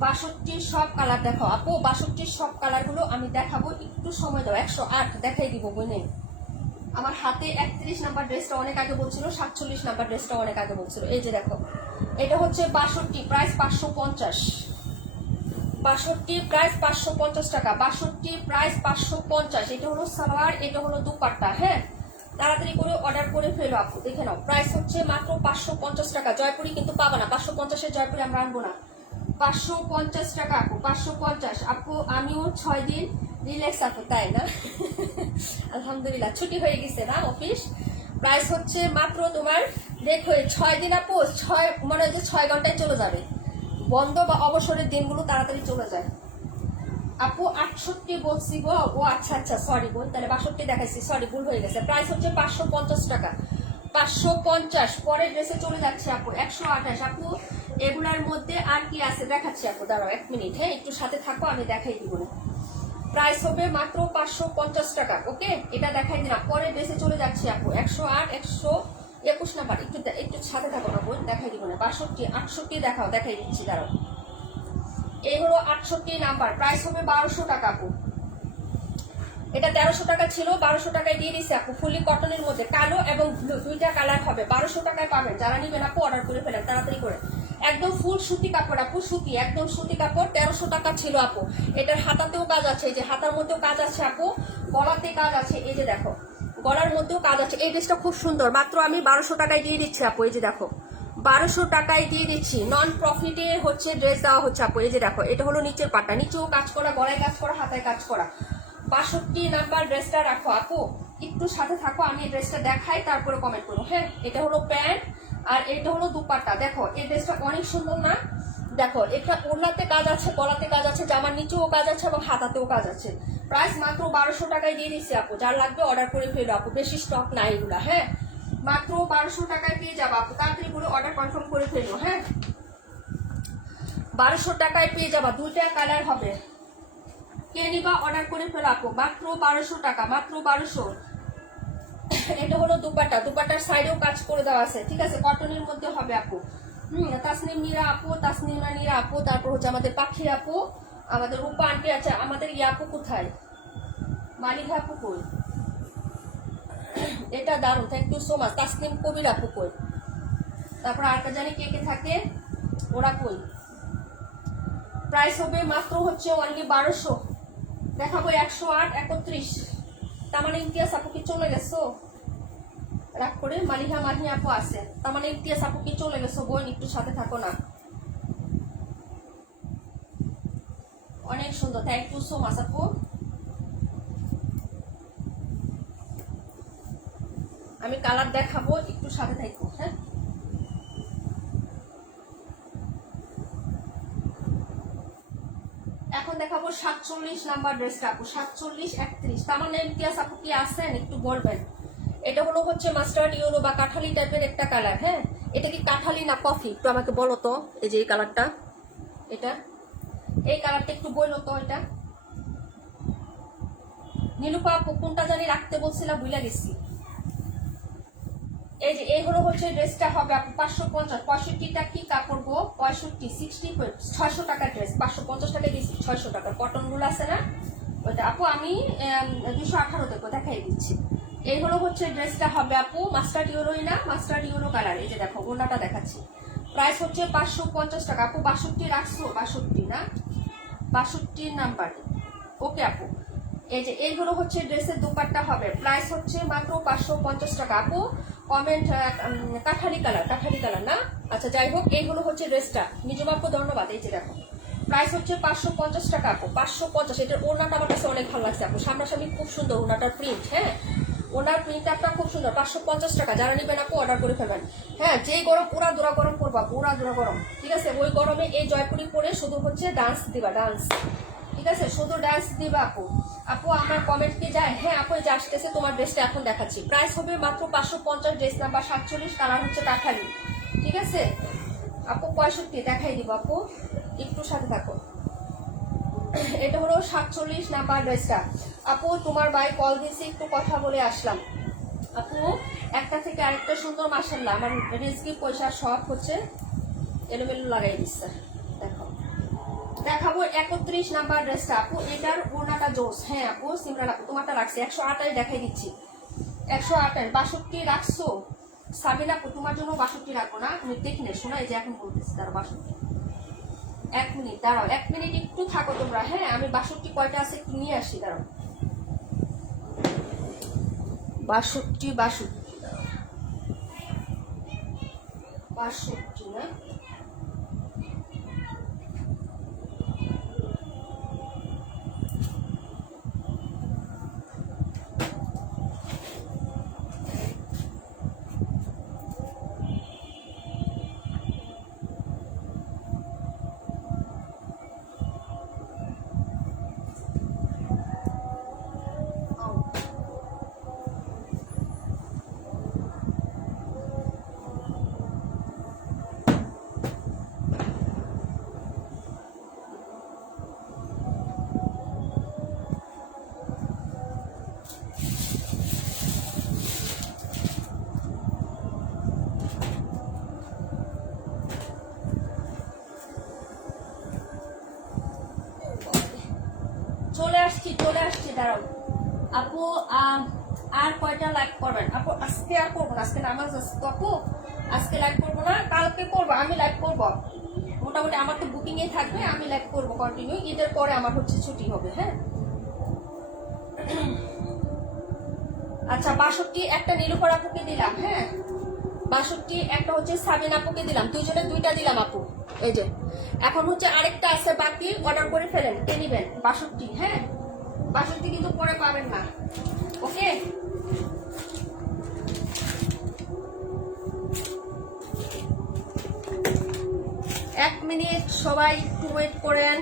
62 সব কালার দেখো আপু, 62 সব কালার গুলো আমি দেখাবো, একটু সময় দাও। 108 দেখাই দিব বইনে, আমার হাতে 31 নাম্বার ড্রেসটা অনেক আগে বলছিল, 47 নাম্বার ড্রেসটা অনেক আগে বলছিল। এই যে দেখো, এটা হচ্ছে 62, প্রাইস 550, 62 প্রাইস 550 টাকা, 62 প্রাইস 550। এটা হলো সালোয়ার, এটা হলো দুপাট্টা, হ্যাঁ তাড়াতাড়ি করে অর্ডার করে ফেলো আপু, দেখে নাও। প্রাইস হচ্ছে মাত্র 550 টাকা, জয়পুরি কিন্তু পাবা না, 550 এর জয়পুরি আমরা আনবো না, 550 টাকা আপু, 550 আপু। আমিও 6 দিন রিল্যাক্স আপু, তাই না আলহামদুলিল্লাহ, ছুটি হয়ে গেছে না অফিস। প্রাইস হচ্ছে মাত্র তোমার দেখো 6 দিন আপু, 6 মানে যে 6 ঘন্টায় চলে যাবে, বন্ধ বা অবসরের দিনগুলো তাড়াতাড়ি চলে যায় আপু। 68 বলছি গো, ও আচ্ছা আচ্ছা সরি বোন, তাহলে 62 দেখাইছি, সরি ভুল হয়ে গেছে। প্রাইস হচ্ছে 550 টাকা, 550। পরের ড্রেসে চলে যাচ্ছে আপু, 128 আপু। এগুলার মধ্যে আর কি আছে দেখাচ্ছি আপু, দাঁড়াও 1 মিনিট, হ্যাঁ একটু সাথে থাকো, আমি দেখাই দিব না। প্রাইস হবে মাত্র 550 টাকা, ওকে এটা দেখাই দিলাম। পরের ড্রেসে চলে যাচ্ছি আপু, 108 121 নাম্বার, একটু সাথে থাকো না বোন, দেখাই দিব না। 62 68 দেখাও, দেখাই দিচ্ছি দাঁড়াও। এই হলো 68 নাম্বার, প্রাইস হবে 1200 টাকা আপু। এটা 1300 টাকা ছিল, 1200 টাকায় দিয়ে দিচ্ছে আপু, ফুলি কটনের মধ্যে কালো এবং ব্লু, দুইটা কালার হবে, 1200 টাকায় পাবেন। যারা নিবেন আপু অর্ডার করে ফেলেন তাড়াতাড়ি করে, একদম ফুল সুতি কাপড় আপু, সুতি একদম সুতি কাপড়, 1300 টাকা ছিল আপু। এটার হাতাতেও কাজ আছে, এই যে হাতার মধ্যেও কাজ আছে আপু, গলাতে কাজ আছে, এই যে দেখো গলার মধ্যেও কাজ আছে। এই ড্রেসটা খুব সুন্দর, মাত্র আমি 1200 টাকায় দিয়ে দিচ্ছি আপু, এই যে দেখো 1200 টাকায় দিয়ে দিচ্ছি, নন প্রফিটে হচ্ছে ড্রেস দেওয়া হচ্ছে আপু। এই যে দেখো এটা হলো নিচের পাটা, নিচেও কাজ করা, গলায় কাজ করা, হাতায় কাজ করা। 62 নাম্বার ড্রেসটা রাখো আপু, একটু সাথে থাকো, আমি এই ড্রেসটা দেখাই তারপরে কমেন্ট করবো, হ্যাঁ এটা হলো প্যান্ট আর এটা হলো দুপাট্টা। দেখো এই ড্রেসটা অনেক সুন্দর না? দেখো এটা ওড়নাতে কাজ আছে, গলাতে কাজ আছে, জামার নিচেও কাজ আছে এবং হাতাতেও কাজ আছে। প্রাইস মাত্র 1200 টাকায় দিয়ে দিচ্ছি আপু, যার লাগবে অর্ডার করে ফেলো আপু, বেশি স্টক নাই এগুলা, হ্যাঁ মাত্র 1200 টাকায় পেয়ে যাবো আপু, তাড়াতাড়ি করে অর্ডার কনফার্ম করে ফেলো, হ্যাঁ 1200 টাকায় পেয়ে যাবা, দুইটা কালার হবে, কে নিবা অর্ডার করে ফেলো আপু, মাত্র 1200 টাকা, মাত্র 1200। এটা হলো দুপাট্টা, দুপাট্টার সাইডেও কাজ করে দেওয়া আছে, ঠিক আছে কটনের মধ্যে হবে আপু। তাসনিম নীরা আপু, তাসনিমা নীরা আপু, তারপর হচ্ছে আমাদের পাখি আপু, আমাদের রূপা আন্টি আছে, আমাদের ইয়াপু কোথায়, মালিকা আপু কই, এটা দারুণ, thank you so much. Tasnim Kabir আপু কই, তারপর আরেকটা জানি কে কে থাকে, ওরা কই। প্রাইস হবে মাত্র হচ্ছে অনলি 1200, দেখাবো 108 31। তার মানে ইমতিয়াজ আপু কি চলে গেছো রাগ করে? মালিহা মাহি আপু আছে, তার মানে ইমতিয়াজ আপু কি চলে গেছো? বোন একটু সাথে থাকো না, অনেক সুন্দর, থ্যাংক ইউ সো মাচ আপু। আমি কালার দেখাবো, একটু সাথে থাকো, হ্যাঁ এখন দেখাবো 47 নাম্বার ড্রেসটা আপু, 47 31। তার মানে ইমতিয়াজ আপু কি আছেন একটু বলবেন। এটা হলো হচ্ছে মাস্টার্ড ইয়েলো বা কাঠালি টাইপের একটা কালার, হ্যাঁ এটা কি কাঠালি না কফি একটু আমাকে বলো তো। এই যে এই কালারটা, এটা এই কালারটা একটু বললো তো, এটা নীলুপা আপু কোনটা জানি রাখতে বলছিলাম, ভুলে গেছি। এই যে এই হলো হচ্ছে ড্রেসটা হবে আপু 550। 65টা কি কাপড় গো? 600 টাকার ড্রেস, 550 টাকায় দিচ্ছি। 600 টাকা কটন গুলো আছে না ওইটা আপু, আমি 218 দেখো দেখাই দিচ্ছি। এই হলো হচ্ছে ড্রেসটা হবে আপু, মাস্টার্ড ইউরোই না, মাস্টার্ড ইউরো কালার। এই যে দেখো ওনাটা দেখাচ্ছি, প্রাইস হচ্ছে 550 টাকা আপু। 62 রাখছো? 62 না, 62 নাম্বার। ওকে আপু, এই যে এইগুলো হচ্ছে ড্রেসের দোপাট্টা হবে, প্রাইস হচ্ছে মাত্র 550 টাকা আপু। কমেন্ট কাঠালি কালার না, আচ্ছা যাই হোক, এইগুলো হচ্ছে ড্রেসটা। নিজম আপু ধন্যবাদ। এই যে দেখো প্রাইস হচ্ছে 550 টাকা আপু, 550। এটার ওড়নাটা আমার কাছে অনেক ভালো লাগছে আপু, সামনাসামনি খুব সুন্দর ওড়নাটার প্রিন্ট। হ্যাঁ, ওনার প্রিন্টটা খুব সুন্দর। 550 টাকা, যারা নেবেন আপু অর্ডার করে ফেলবেন। হ্যাঁ, যেই গরম পুরা দোরা গরম করবা, পুরা দোরা গরম, ঠিক আছে? ওই গরমে এই জয়পুরি পরে শুধু হচ্ছে ডান্স দিবা, ডান্স, ঠিক আছে? শুধু ডান্স দিবা আপু। আপু আমার কমেন্ট কি যায়? হ্যাঁ আপু, যে আসতেছে তোমার ড্রেসটা এখন দেখাচ্ছি। প্রাইস হবে মাত্র 550, ড্রেস নাম্বার 47, কালার হচ্ছে কাঠালি, ঠিক আছে আপু? 65 দেখাই দিব আপু, একটু সাথে থাকো। এটা হলো 47 নাম্বার ড্রেসটা আপু। তোমার ভাই কল দিয়েছি, একটু কথা বলে আসলাম আপু। একটা থেকে আরেকটা সুন্দর, মাশাআল্লাহ। আমার রিজকি পয়সা সব হচ্ছে এলোমেলো লাগাই দিচ্ছে। দেখো দেখাবো 31 নাম্বার ড্রেসটা আপু। এটার ওড়নাটা জোস। হ্যাঁ আপু, সিমরান আপু তোমারটা রাখছি 128, দেখাই দিচ্ছি 128। 62 রাখছো সাবিনা আপু? তোমার জন্য 62 রাখবো না, তুমি দেখি না শোনা, এই যে এখন বলতেছি তার 62। 1 মিনিট দাঁড়াও, 1 মিনিট একটু থাকো তোমরা। হ্যাঁ, আমি 62 কয়টা আছে একটু নিয়ে আসি, দাঁড়াও। 62 না, চলে আসছি দাঁড়াও আপু। আর কয়টা লাইক করবেন আপু? আজকে আর করবো না, আজকে নামাজ আছে তো আপু, আজকে লাইক করবো না, কালকে করবো। আমি লাইক করবো মোটামুটি, আমার তো বুকিং এ থাকবে, আমি লাইক করবো কন্টিনিউ। ঈদের পরে আমার হচ্ছে ছুটি হবে। হ্যাঁ আচ্ছা, 62 একটা নীলুফার আপুকে দিলাম। হ্যাঁ 62 একটা হচ্ছে সাবিনা আপুকে দিলাম, দুইজনের 2টা দিলাম আপু। এই যে এখন হচ্ছে আরেকটা আছে বাকি, অর্ডার করে ফেলেন, কে নিবেন? 62। হ্যাঁ 62 কিন্তু পরে পাবেন না, ওকে? এক মিনিট সবাই একটু ওয়েট করেন।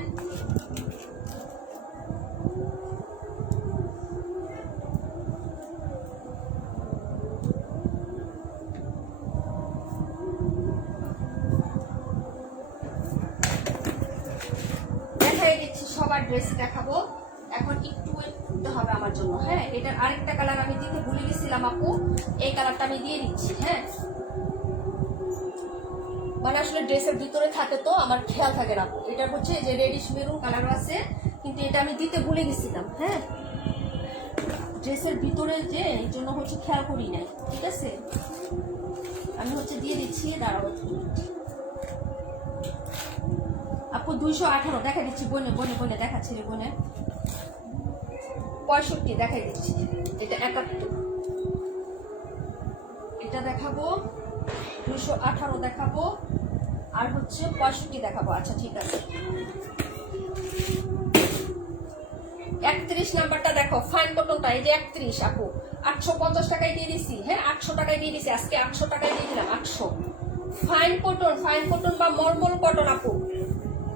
দেখাই দিচ্ছি, সবার ড্রেস দেখাবো। এখন একটু ওয়েট করতে হবে আমার জন্য। হ্যাঁ, এটার আরেকটা কালার আমি দিতে ভুলে গেছিলাম আপু, এই কালারটা আমি দিয়ে দিচ্ছি। হ্যাঁ, মানে আসলে ড্রেসের ভিতরে থাকে তো আমার খেয়াল থাকে না। এটা হচ্ছে যে রেডিশ মেরুন কালার আছে, কিন্তু এটা আমি দিতে ভুলে গেছিলাম। হ্যাঁ, ড্রেসের ভিতরে যে এই জন্য হচ্ছে খেয়াল করি নাই, ঠিক আছে? আমি হচ্ছে দিয়ে দিচ্ছি, দাঁড়াও আপু। 218 দেখা দিচ্ছি, বনে দেখাচ্ছি রে বনে। 65 দেখাই দিচ্ছি, এটা 71। এটা দেখাবো, 218 দেখাবো, আর হচ্ছে 65 দেখাবো। আচ্ছা ঠিক আছে, 31 নাম্বারটা দেখো, ফাইন কটনটা। এই যে 31 আপু, 850 টাকায় দিয়ে দিছি। হ্যাঁ 800 টাকায় দিয়ে দিছি, আজকে 800 টাকায় দিয়ে দিলাম। 800 ফাইন কটন বা মলমল কটন আপু।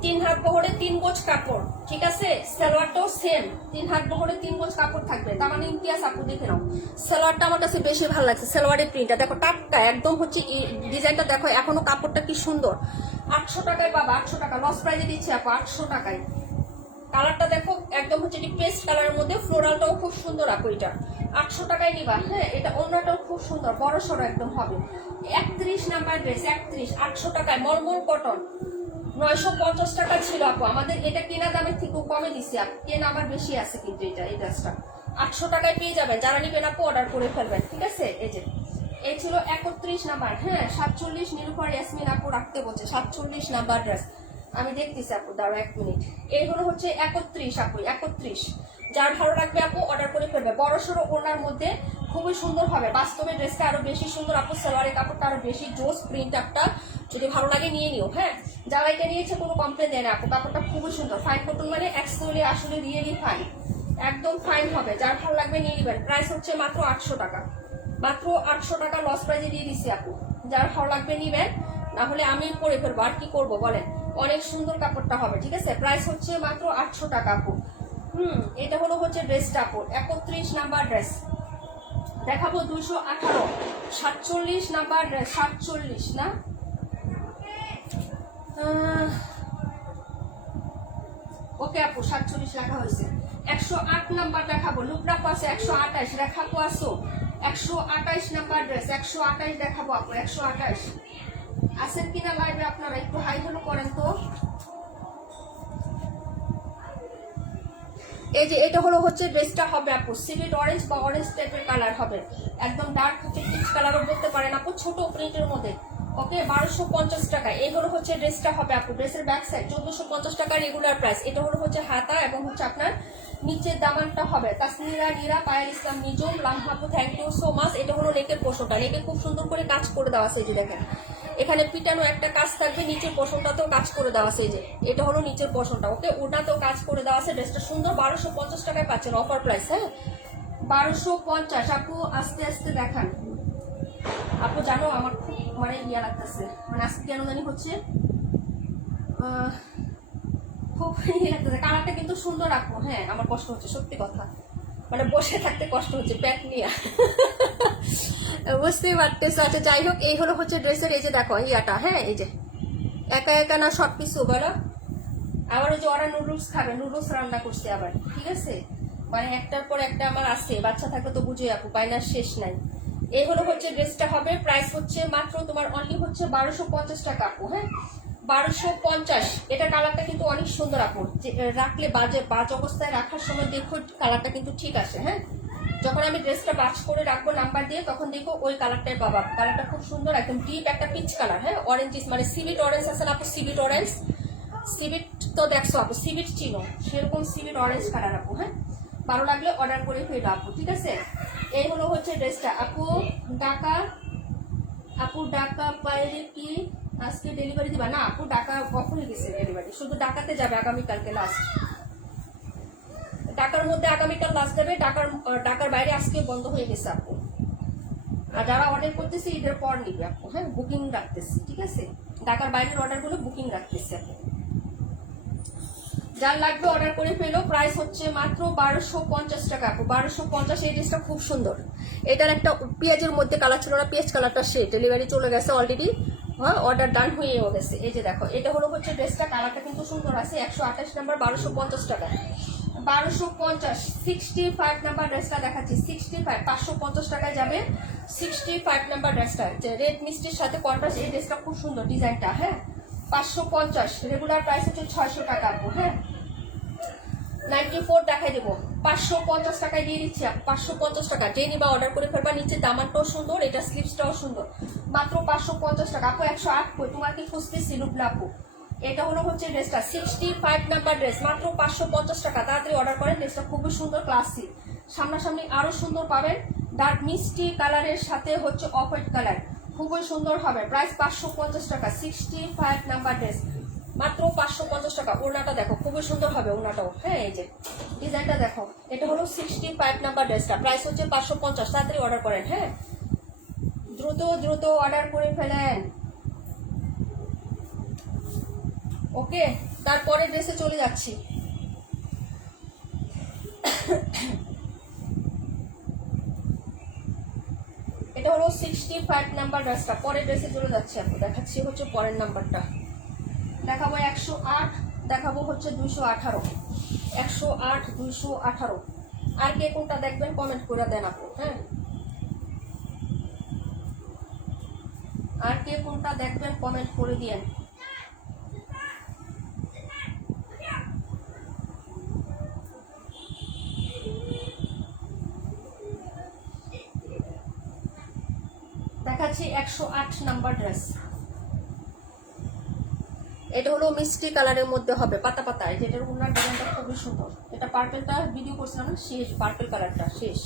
3 হাত বহরে 3 গজ কাপড়, ঠিক আছে? সালোয়ারটাও সেম, 3 হাত বহরে 3 গজ কাপড় থাকবে। তার মানে ইমতিয়াজ আপু দেখে নাও, সালোয়ারটা আমার কাছে বেশি ভালো লাগছে। সালোয়ারের প্রিন্টটা দেখো, টাটকা একদম হচ্ছে, ডিজাইনটা দেখো, এখনো কাপড়টা কি সুন্দর। 800 টাকায় পাবা, 800 টাকা লস প্রাইজে দিচ্ছি আপু, 800 টাকায়। কালারটা দেখো একদম হচ্ছে পেস্ট কালারের মধ্যে, ফ্লোরালটাও খুব সুন্দর আপু। এটা 800 টাকায় নিবা। হ্যাঁ, এটা ওড়নাটাও খুব সুন্দর, বড় সড়ো একদম হবে। 31 নাম্বার ড্রেস, 31 800 টাকায় মলমল কটন। 950 টাকা ছিল আপু আমাদের, এটা কেনা দামের থেকেও কমে দিছি আপু, কেনা আবার বেশি আছে কিন্তু এটা, এই ড্রেসটা 800 টাকায় পেয়ে যাবেন। যারা নিবেন আপু অর্ডার করে ফেলবেন, ঠিক আছে। এই যে এই ছিল 31 নাম্বার। হ্যাঁ, 47 নীলুফার ইয়াসমিন আপু রাখতে বলছে, 47 নাম্বার ড্রেস। আমি দেখতেছি আপু, দাঁড়াও 1 মিনিট। এইগুলো হচ্ছে 31 আপু, 31। যার ভালো লাগবে আপু অর্ডার করে ফেলবে। বড় সড়ো ওড়নার মধ্যে খুবই সুন্দর হবে। বাস্তবে ড্রেসটা আরো বেশি সুন্দর আপু, সালোয়ারের কাপড়টা আরো বেশি জোস, প্রিন্ট আপটা যদি ভালো লাগে নিয়ে নিও। হ্যাঁ, যারা এটা নিয়েছে কোনো কমপ্লেন দেয় না আপু, কাপড়টা খুবই সুন্দর। ফাইন কটন মানে অ্যাকচুয়ালি আসলে রিয়েলি ফাইন, একদম ফাইন হবে। যার ভালো লাগবে নিয়ে নিবেন। প্রাইস হচ্ছে মাত্র 800 টাকা, মাত্র 800 টাকা লস প্রাইজে দিয়ে দিচ্ছি আপু। যার ভালো লাগবে নিবেন, না হলে আমি পরে ফেলবো, আর কি করবো বলেন। অনেক সুন্দর কাপড়টা হবে, ঠিক আছে। প্রাইস হচ্ছে মাত্র 800 টাকা আপু। এটা হলো হচ্ছে ড্রেসটা আপু, 31 নাম্বার ড্রেস। দেখাবো 218, 47 নাম্বার ড্রেস, 47 না, ওকে আপু 47 লেখা হয়েছে। 108 নাম্বার দেখাবো, লুকরা পাশে 128 দেখাবো আসো। 128 নাম্বার ড্রেস, 128 দেখাবো আপু, 128 আছেন কিনা লাইভে আপনারা একটু হাই হ্যালো করেন তো। এই যে এটা হলো হচ্ছে ড্রেসটা হবে আপু, সিভিট অরেঞ্জ বা অরেঞ্জ টাইপের কালার হবে, একদম ডার্ক হচ্ছে পিচ কালারও বলতে পারেন আপু, ছোট প্রিন্টের মধ্যে। ওকে, 1250 টাকা। এই হলো হচ্ছে ড্রেসটা হবে আপু। ড্রেসের ব্যাক সাইড 1450 টাকা রেগুলার প্রাইস। এটা হলো হচ্ছে হাতা এবং হচ্ছে আপনার নিচের দামানটা হবে। তাসনিরা নীরা পায়েল ইসলাম নিজম লামহাপু, থ্যাংক ইউ সো মাচ। এটা হলো নেকের পোর্শনটা, নেকে খুব সুন্দর করে কাজ করে দেওয়া আছে, এই যে দেখেন এখানে পিটানো একটা কাজ থাকবে, নিচের পোর্শনটাতেও কাজ করে দেওয়া আছে, এই যে এটা হলো নিচের পোর্শনটা। ওকে, ওটাতেও কাজ করে দেওয়া আছে। ড্রেসটা সুন্দর, 1250 টাকায় পাচ্ছেন, অফার প্রাইস। হ্যাঁ, 1250 আপু। আস্তে আস্তে দেখান আপু, জানো আমার খুব মানে ইয়া লাগতেছে, মানে আজকে কেন জানি হচ্ছে খুব ইয়ে লাগতেছে। কালারটা কিন্তু সুন্দর আপু। হ্যাঁ, আমার কষ্ট হচ্ছে সত্যি কথা, মানে বসে থাকতে কষ্ট হচ্ছে প্যাক নিয়ে বুঝতেই পারতেছো। আচ্ছা যাই হোক, এই হলো হচ্ছে ড্রেসের এই যে দেখো ইয়াটা। হ্যাঁ, এই যে একা একা না সব কিছু বলো। আবার ওই যে ওরা নুডলস খাবে, নুডলস রান্না করছে আবার, ঠিক আছে। মানে একটার পর একটা আমার আছে, বাচ্চা থাকলে তো বুঝে আপু, পাইনার শেষ নাই। এই হলো হচ্ছে ড্রেসটা হবে। প্রাইস হচ্ছে মাত্র তোমার অনলি হচ্ছে 1250 টাকা আপু। হ্যাঁ, 1250। এটা কালারটা কিন্তু অনেক সুন্দর আপু, রাখলে বাজ অবস্থায় রাখার সময় দেখো কালারটা কিন্তু ঠিক আছে। হ্যাঁ, যখন আমি ড্রেসটা বাজ করে রাখবো নাম্বার দিয়ে, তখন দেখো ওই কালারটাই পাবা। কালারটা খুব সুন্দর, একদম ডিপ একটা পিচ কালার। হ্যাঁ, অরেঞ্জ মানে সিভিট অরেঞ্জ আছে না আপু, সিভিট অরেঞ্জ। সিভিট তো দেখছো আপু, সিভিট চিনো, সেরকম সিভিট অরেঞ্জ কালার আপু। হ্যাঁ, ভালো লাগলে অর্ডার করে ফেলো আপু, ঠিক আছে। এই হলো হচ্ছে ড্রেসটা আপু। ঢাকা বাইরে কি আজকে ডেলিভারি দিবা? না আপু, ঢাকা অফ হয়ে গেছে ডেলিভারি, শুধু ঢাকাতে যাবে আগামীকালকে লাস্ট। ঢাকার মধ্যে আগামীকাল লাস্ট দেবে, ঢাকার বাইরে আজকে বন্ধ হয়ে গেছে আপু। আর যারা অর্ডার করতেছে ঈদের পর নিবে আপু। হ্যাঁ, বুকিং রাখতেছি, ঠিক আছে। ঢাকার বাইরের অর্ডারগুলো বুকিং রাখতেছি আপু। যার লাগবে অর্ডার করে ফেলো। প্রাইস হচ্ছে মাত্র 1250 টাকা আপু, 1250। এই ড্রেসটা খুব সুন্দর। এটার একটা পেঁয়াজের মধ্যে কালার ছিল না, পেঁয়াজ কালারটা সে ডেলিভারি চলে গেছে অলরেডি। হ্যাঁ, অর্ডার ডান হয়েও গেছে। এই যে দেখো, এটা হলো হচ্ছে ড্রেসটা, কালারটা কিন্তু সুন্দর আছে। 128 নাম্বার, 1250 টাকা, 1250। 65 নাম্বার ড্রেসটা দেখাচ্ছি, 65 550 টাকায় যাবে। 65 নাম্বার ড্রেসটা রেড মিষ্টির সাথে কন্ট্রাস্ট, এই ড্রেসটা খুব সুন্দর ডিজাইনটা। হ্যাঁ, 550। রেগুলার প্রাইস হচ্ছে 600 টাকা আপু। হ্যাঁ, 94 দেখাই দেবো, 550 টাকায় দিয়ে দিচ্ছি। 550 টাকা যে নিবা অর্ডার করে ফেলবা। নিচে দামানটাও সুন্দর, এটা স্লিপসটাও সুন্দর, মাত্র 550 টাকা আপু। 108 কই, তোমার কি খুঁজতেছি লুবলা আপু। এটা হলো হচ্ছে ড্রেসটা, 65 নাম্বার ড্রেস, মাত্র 550 টাকা। তাড়াতাড়ি অর্ডার করেন, ড্রেসটা খুবই সুন্দর, ক্লাসিক। সামনাসামনি আরো সুন্দর পাবেন, ডার্ক মিষ্টি কালারের সাথে হচ্ছে অফ হোয়াইট কালার, খুবই সুন্দর হবে। প্রাইস 550 টাকা, 65 নাম্বার ড্রেস, মাত্র 550 টাকা। ওড়নাটা দেখো খুবই সুন্দর হবে, ওড়নাটাও। হ্যাঁ, এই যে ডিজাইনটা দেখো, এটা হলো 65 নাম্বার ড্রেসটা, প্রাইস হচ্ছে 550। তাড়াতাড়ি অর্ডার করেন। হ্যাঁ, দ্রুত দ্রুত অর্ডার করে ফেলেন। ওকে, তারপরে ড্রেসে চলে যাচ্ছি। এটা হলো 65 নাম্বার ড্রেসটা। পরের ড্রেসে চলে যাচ্ছে আপু, দেখাচ্ছি হচ্ছে পরের নাম্বারটা। দেখাবো 108। দেখাবো হচ্ছে 218, 108, 218। আর কে কোনটা দেখবেন কমেন্ট করে দেন আপু। হ্যাঁ, আর কে কোনটা দেখবেন কমেন্ট করে দিয়েন। দেখাচ্ছি 108 নাম্বার ড্রেস। এটা হলো মিষ্টি কালারের মধ্যে হবে, পাতা পাতা। যেটার ওনার ডিজাইনটা খুবই সুন্দর। এটা পার্পেলটা ভিডিও করছিলাম না, শেষ পার্পেল কালারটা শেষ।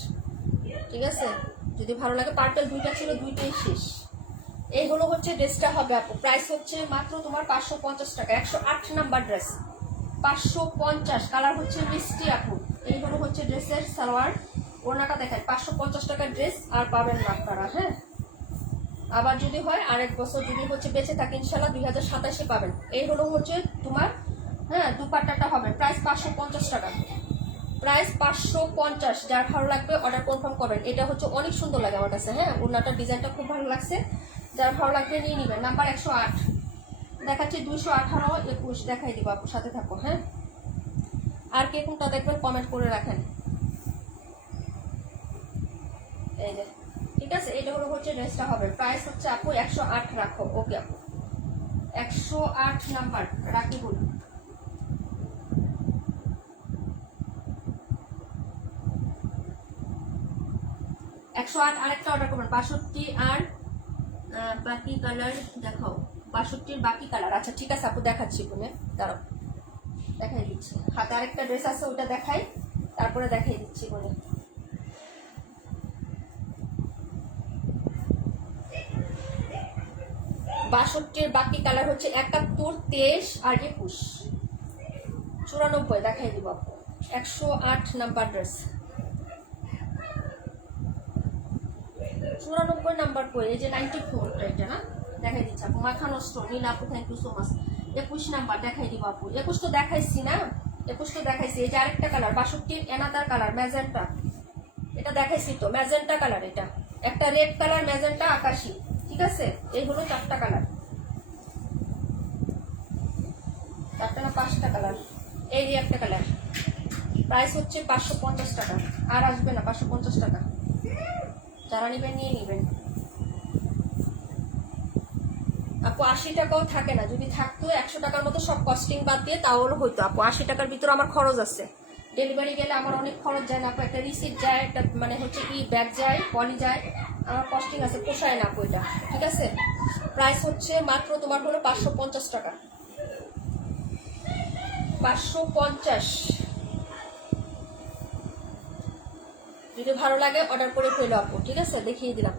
ঠিক আছে, যদি ভালো লাগে, পার্পেল দুইটা ছিল, দুইটাই শেষ। এই হলো হচ্ছে ড্রেসটা হবে আপু। প্রাইস হচ্ছে মাত্র তোমার 550 টাকা। 108 নাম্বার ড্রেস, 550। কালার হচ্ছে মিষ্টি আপু। এই হলো হচ্ছে ড্রেসের সালোয়ার। ওনাটা দেখায় 550 টাকার ড্রেস আর পাবেন না আপনারা। হ্যাঁ, আবার যদি হয় আরেক বছর যদি হচ্ছে বেঁচে থাকে ইনশাল্লাহ 2027-এ পাবেন। এই হলো হচ্ছে তোমার, হ্যাঁ, দুপাট্টাটা হবে। প্রাইস 550 টাকা, প্রাইস 550। যার ভালো লাগবে অর্ডার কনফার্ম করবেন। এটা হচ্ছে অনেক সুন্দর লাগে আমার কাছে। হ্যাঁ, ওনাটার ডিজাইনটা খুব ভালো লাগছে। যার ভালো লাগবে নিয়ে নেবেন। নাম্বার 108 দেখাচ্ছি, 218, 21 দেখাই দিব আপু, সাথে থাকো। হ্যাঁ, আর কে কোনটা দেখবেন কমেন্ট করে রাখেন। এই যে, ঠিক আছে, এটা হলো হচ্ছে ড্রেসটা হবে। প্রাইস হচ্ছে আপু 108 রাখো। ওকে আপু, 108 নাম্বার রাখি বলুন। আরেকটা অর্ডার করবেন 62 আর বাকি কালার দেখাও। 62-র বাকি কালার। আচ্ছা ঠিক আছে আপু, দেখাচ্ছি ফোনে, দাঁড়াও দেখাই দিচ্ছি। হাতে আরেকটা ড্রেস আছে, ওটা দেখাই, তারপরে দেখাই দিচ্ছি বলে। 62-র বাকি কালার হচ্ছে 71, 23 আর 21, 94 দেখাই দিব আপু। 108 নাম্বার ড্রেস, 94 নাম্বার করে। এই যে 94 এটা না, দেখাই দিচ্ছি আপু। মাথা নষ্ট নীলা আপু, thank you so much. 21 number দেখাই দিব আপু। 21 তো দেখাইছি না, 21 তো দেখাইছি। এই যে আরেকটা কালার 62-র এনাদার কালার, ম্যাজেন্টা। এটা দেখাইছি তো, ম্যাজেন্টা কালার। এটা একটা রেড কালার, ম্যাজেন্টা, আকাশি। ঠিক আছে, এই হলো 4টা কালার, 4টা না 5টা কালার। এই যে একটা কালার। প্রাইস হচ্ছে 550 টাকা। আর আসবে না, 550 টাকা। যারা নেবেন নিয়ে নেবেন আপু। 80 টাকাও থাকে না, যদি থাকতো 100 টাকার মতো সব কস্টিং বাদ দিয়ে তাহলে হইতো আপু। 80 টাকার ভিতরে আমার খরচ আছে, ডেলিভারি গেলে আমার অনেক খরচ যায় না আপু। একটা রিসিপ্ট যায়, একটা মানে হচ্ছে কি ব্যাগ যায়, পলি যায়, আমার কস্টিং আছে, পোষায় না আপু এটা। ঠিক আছে, প্রাইস হচ্ছে মাত্র তোমার হলো 550 টাকা, 550। যদি ভালো লাগে অর্ডার করে ফেলো আপু। ঠিক আছে, দেখিয়ে দিলাম।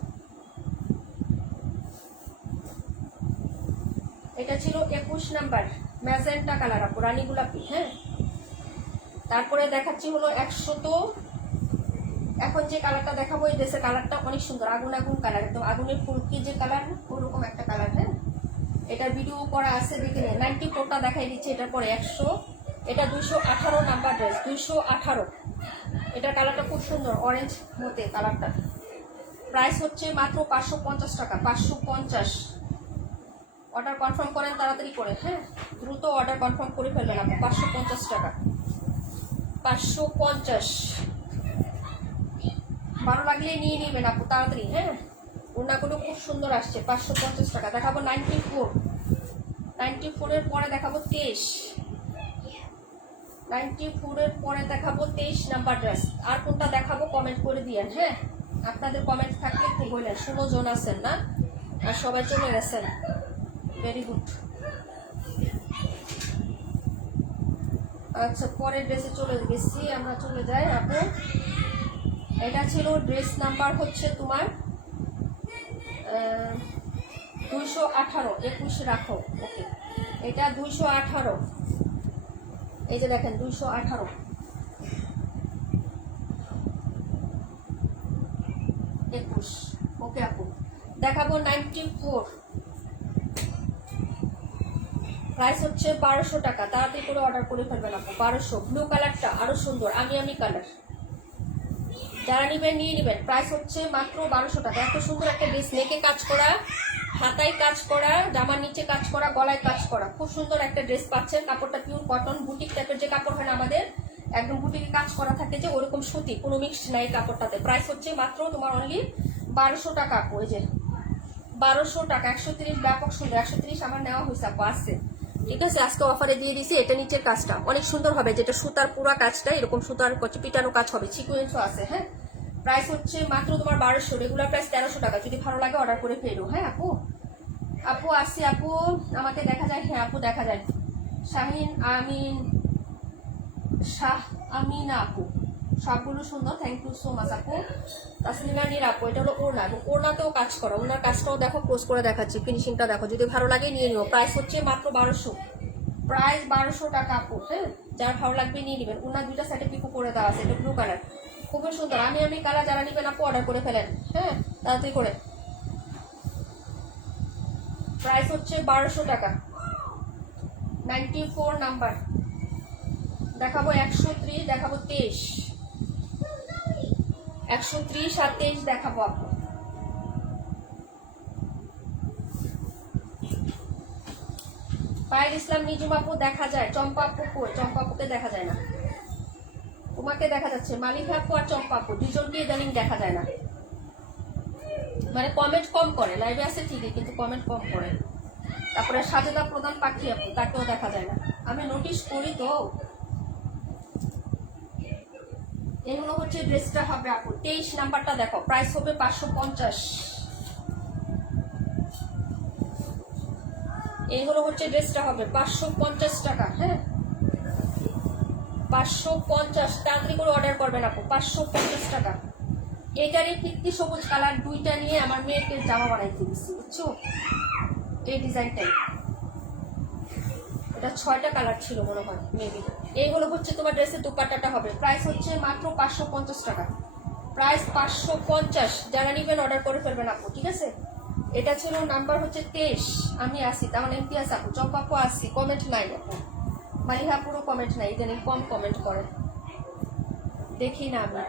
এটা ছিল 21 নাম্বার, ম্যাজেন্টা কালার আপু, রানী গোলাপি। হ্যাঁ, তারপরে দেখাচ্ছি হলো 100 তো। এখন যে কালারটা দেখাবো, এই ড্রেসের কালারটা অনেক সুন্দর, আগুন আগুন কালার, একদম আগুনের ফুলকি যে কালার, ওরকম একটা কালার। হ্যাঁ, এটা ভিডিও করা আছে, দেখে নিন। 94টা দেখাই দিচ্ছে, এটার পরে 100। এটা 218 নাম্বার ড্রেস, 218। এটার কালারটা খুব সুন্দর, অরেঞ্জ মতে কালারটা। প্রাইস হচ্ছে মাত্র 550 টাকা, 550। অর্ডার কনফার্ম করেন তাড়াতাড়ি করে। হ্যাঁ, দ্রুত অর্ডার কনফার্ম করে ফেলবেন আপু। 550 টাকা, 550। ভালো লাগলে নিয়ে নেবেন আপু তাড়াতাড়ি। হ্যাঁ, ওনাগুলো খুব সুন্দর আসছে। 550 টাকা। দেখাবো 94, 94-এর পরে দেখাবো 23, 94-এর পরে দেখাবো 23 নাম্বার ড্রেস। আর কোনটা দেখাবো কমেন্ট করে দিয়েন। হ্যাঁ, আপনাদের কমেন্ট থাকলে একটু বললেন। 16 জন আছেন না, আর সবাই চলে গেছেন, ভেরি গুড। আচ্ছা, পরের ড্রেসে চলে গেছি আমরা, চলে যাই আপু। এটা ছিল ড্রেস নাম্বার হচ্ছে তোমার 218, 21 রাখো। ওকে, এটা 218। এই যে দেখেন 218, 21। ওকে আপু, দেখাবো 94। প্রাইস হচ্ছে 1200 টাকা। তাড়াতাড়ি করে অর্ডার করে ফেলবেন আপু। 1200। ব্লু কালারটা আরো সুন্দর, আমি কালার। যারা নিবেন নিয়ে নেবেন। প্রাইস হচ্ছে মাত্র 1200 টাকা। এত সুন্দর একটা ড্রেস, নেকে কাজ করা, হাতায় কাজ করা, জামার নিচে কাজ করা, গলায় কাজ করা, খুব সুন্দর একটা ড্রেস পাচ্ছেন। কাপড়টা পিওর কটন, বুটিক টাইপের যে কাপড় হয় না আমাদের, একদম বুটিকে কাজ করা থাকে যে ওরকম সুতি, কোনো মিক্স নাই কাপড়টাতে। প্রাইস হচ্ছে মাত্র তোমার অনলি 1200 টাকা আপু। ওই যে 1200 টাকা, 130 ব্যাপক সুন্দর, 130 আমার নেওয়া হয়েছে আপু, আছে ঠিক আছে। আজকে অফারে দিয়ে দিছি। এটা নিচের কাজটা অনেক সুন্দর হবে, যেটা সুতার পুরা কাজটা এরকম সুতার পিটানো কাজ হবে, সিকোয়েন্সও আছে। হ্যাঁ, প্রাইস হচ্ছে মাত্র তোমার 1200, রেগুলার প্রাইস 1300 টাকা। যদি ভালো লাগে অর্ডার করে ফেলো। হ্যাঁ আপু, আপু আসছি আপু, আমাকে দেখা যায়। হ্যাঁ আপু দেখা যায়। শাহিন আমিন, শাহ আমিনা আপু, সবগুলো সুন্দর, থ্যাংক ইউ সো মাচ আপু। তাসলিমা নীর আপু, এটা হলো ওড়না, এবং ওড়নাতেও কাজ করা, ওনার কাজটাও দেখো, ক্লোজ করে দেখাচ্ছি, ফিনিশিংটা দেখো, যদি ভালো লাগে নিয়ে নিও। প্রাইস হচ্ছে মাত্র 1200, প্রাইস 1200 টাকা আপু। হ্যাঁ, যার ভালো লাগবে নিয়ে নেবেন। ওনার দুইটা সাইডে পিকো করে দেওয়া আছে, এটা ব্লু কালার, খুবই সুন্দর। আমি কালার যারা নেবেন আপু অর্ডার করে ফেলেন। হ্যাঁ, তাড়াতাড়ি করে। প্রাইস হচ্ছে 1200 টাকা, 94 নাম্বার। দেখাবো 130, দেখাবো 23, 130 আর 23 দেখাবো আপু। পায়েল ইসলাম নিজুম আপু দেখা যায়, চম্পা আপু কই? চম্পা আপুকে দেখা যায় না, তোমাকে দেখা যাচ্ছে। মালিকা আপু আর চম্পা আপু দুজনকে ইদানিং দেখা যায় না, মানে কমেন্ট কম করে, লাইভে আছে ঠিকই কিন্তু কমেন্ট কম করে। তারপরে সাজেদা প্রধান পাখি আপু, তাকেও দেখা যায় না, আমি নোটিশ করি তো। এগুলো হচ্ছে ড্রেসটা হবে আপু। 23 নাম্বারটা দেখো, প্রাইস হবে 550। এইগুলো হচ্ছে ড্রেসটা হবে 550 টাকা। হ্যাঁ, 550, তাড়াতাড়ি করে অর্ডার করবেন আপু, 550 টাকা। এইটারই কীর্তি সবুজ কালার দুইটা নিয়ে আমার মেয়েকে জামা বানাইতে দিচ্ছি, বুঝছো? এই ডিজাইনটাই, এটা 6টা কালার ছিল মনে হয় মেবি। এইগুলো হচ্ছে তোমার ড্রেসের দুপাট্টাটা হবে, প্রাইস হচ্ছে মাত্র 550 টাকা, প্রাইস 550। যারা নিবেন অর্ডার করে ফেলবেন আপু, ঠিক আছে? এটা ছিল নাম্বার হচ্ছে 23। আমি আসি, তার মানে ইমতিয়াজ আপু, চম্পা আপু আসি, কমেন্ট নাই আপু, মালিহা পুরো কমেন্ট নাই, ইদানিং কম কমেন্ট করে, দেখি না আমি,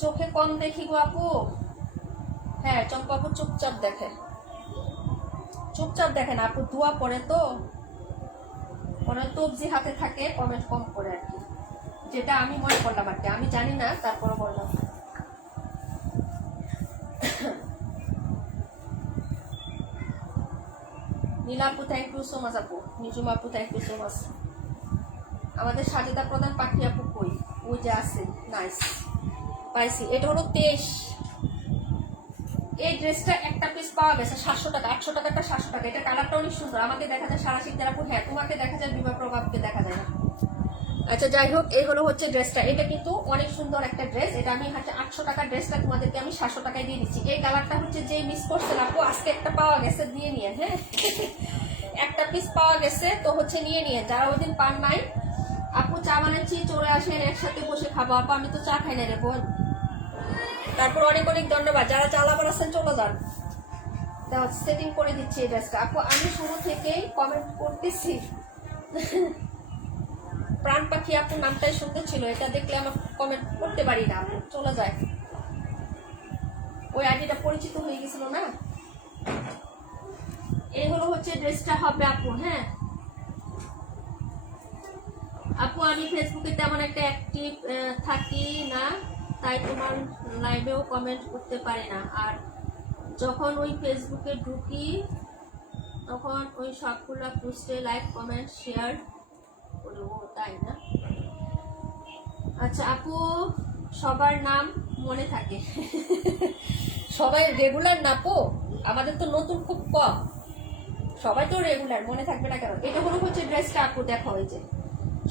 চোখে কম দেখি গো আপু। হ্যাঁ, চম্পা আপু চুপচাপ দেখে, চুপচাপ দেখে না আপু, দোয়া পড়ে তো, মনে হয় তবজি হাতে থাকে, কমেন্ট কম করে আর কি, যেটা আমি মনে করলাম আর কি, আমি জানি না, তারপরে বললাম। নীলা আপু থ্যাংক ইউ সো মাচ আপু, নিজুম আপু থ্যাংক ইউ সো মাচ। আমাদের সাজেদা প্রধান পাখি আপু কই? ওই যে আছে, নাইস, পাইছি। এটা হলো 23। এই ড্রেসটা একটা পিস পাওয়া গেছে 700 টাকা, 800 টাকাটা 700 টাকা। এটা কালারটা অনেক সুন্দর, আমাকে দেখা যায় সারা শীত আপু। হ্যাঁ, তোমাকে দেখা যায়, বিবাহ প্রভাবকে দেখা যায় না। আচ্ছা যাই হোক, এই হলো হচ্ছে ড্রেসটা, এটা কিন্তু অনেক সুন্দর একটা ড্রেস। এটা আমি হচ্ছে 800 টাকার ড্রেসটা তোমাদেরকে আমি 700 টাকায় দিয়ে দিচ্ছি। এই কালারটা হচ্ছে যে মিস করছেন আপু, আজকে একটা পাওয়া গেছে, দিয়ে নিয়ে। হ্যাঁ, একটা পিস পাওয়া গেছে তো হচ্ছে নিয়ে নিয়ে, যারা ওই দিন পান নাই। আপু চা বানাচ্ছি, চলে আসেন, একসাথে বসে খাবো। আপু আমি তো চা খাই না রে বোন। তারপর অনেক অনেক ধন্যবাদ, যারা চা লাভার আছেন চলে যান, সেটিং করে দিচ্ছি এই ড্রেসটা। আপু আমি শুরু থেকেই কমেন্ট করতেছি। প্রাণ পাখি আপুর নামটাই সুন্দর ছিল, এটা দেখলে আমার কমেন্ট করতে পারি না আপু, চলে যায়। ওই আইডিটা পরিচিত হয়ে গেছিল না। এই হলো হচ্ছে ড্রেসটা হবে আপু। হ্যাঁ আপু, আমি ফেসবুকে তেমন একটা অ্যাক্টিভ থাকি না, তাই তোমার লাইভেও কমেন্ট করতে পারি না। আর যখন ওই ফেসবুকে ঢুকি তখন ওই সবগুলা পোস্টে লাইক কমেন্ট শেয়ার করি। ও তাই না? আচ্ছা আপু, সবার নাম মনে থাকে? সবাই রেগুলার না পো, আমাদের তো নতুন খুব কম, সবাই তো রেগুলার, মনে থাকবে না কেন? এটা হলো হচ্ছে ড্রেসটা আপু, দেখো এই যে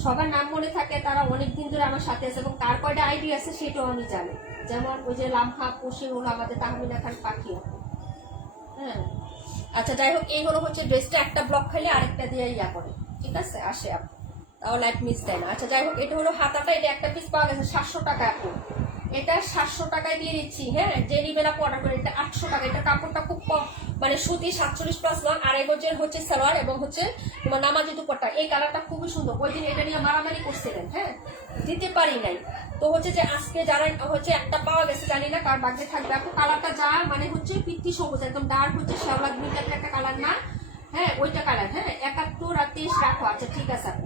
সবার নাম মনে থাকে, তারা অনেকদিন ধরে আমার সাথে আছে, এবং কার কয়টা আইডি আছে সেটাও আমি জানি। যেমন ওই যে লামহা আপু, সে হলো আমাদের তাহমিনা খান পাখি। হ্যাঁ আচ্ছা যাই হোক, এই হলো হচ্ছে ড্রেসটা, একটা ব্লক খাইলে আরেকটা দিয়ে ইয়া করে, ঠিক আছে, আসে আপু, তাও লাইফ মিস দেয় না। আচ্ছা যাই হোক, এটা হলো হাতাটা, এটা একটা পিস পাওয়া গেছে 700 টাকা আপু, এটা 700 টাকায় দিয়ে দিচ্ছি। হ্যাঁ, যে নিবেন আপু অর্ডার করে। এটা 800 টাকা, এটা কাপড়টা খুব কম, মানে সুতি 47+ লং, আড়াই গজের হচ্ছে সালোয়ার এবং হচ্ছে তোমার নামাজি দুপাট্টা। এই কালারটা খুবই সুন্দর, ওই দিন এটা নিয়ে মারামারি করছিলেন, হ্যাঁ দিতে পারি নাই। তো হচ্ছে যে আজকে যারা হচ্ছে একটা পাওয়া গেছে, জানি না কার বাগে থাকবে আপু। কালারটা যা মানে হচ্ছে পিত্তি সবুজ, একদম ডার্ক হচ্ছে শ্যাওলা গ্রিন টাইপের একটা কালার না, হ্যাঁ ওইটা কালার। হ্যাঁ 71 আর 23 রাখো। আচ্ছা ঠিক আছে আপু,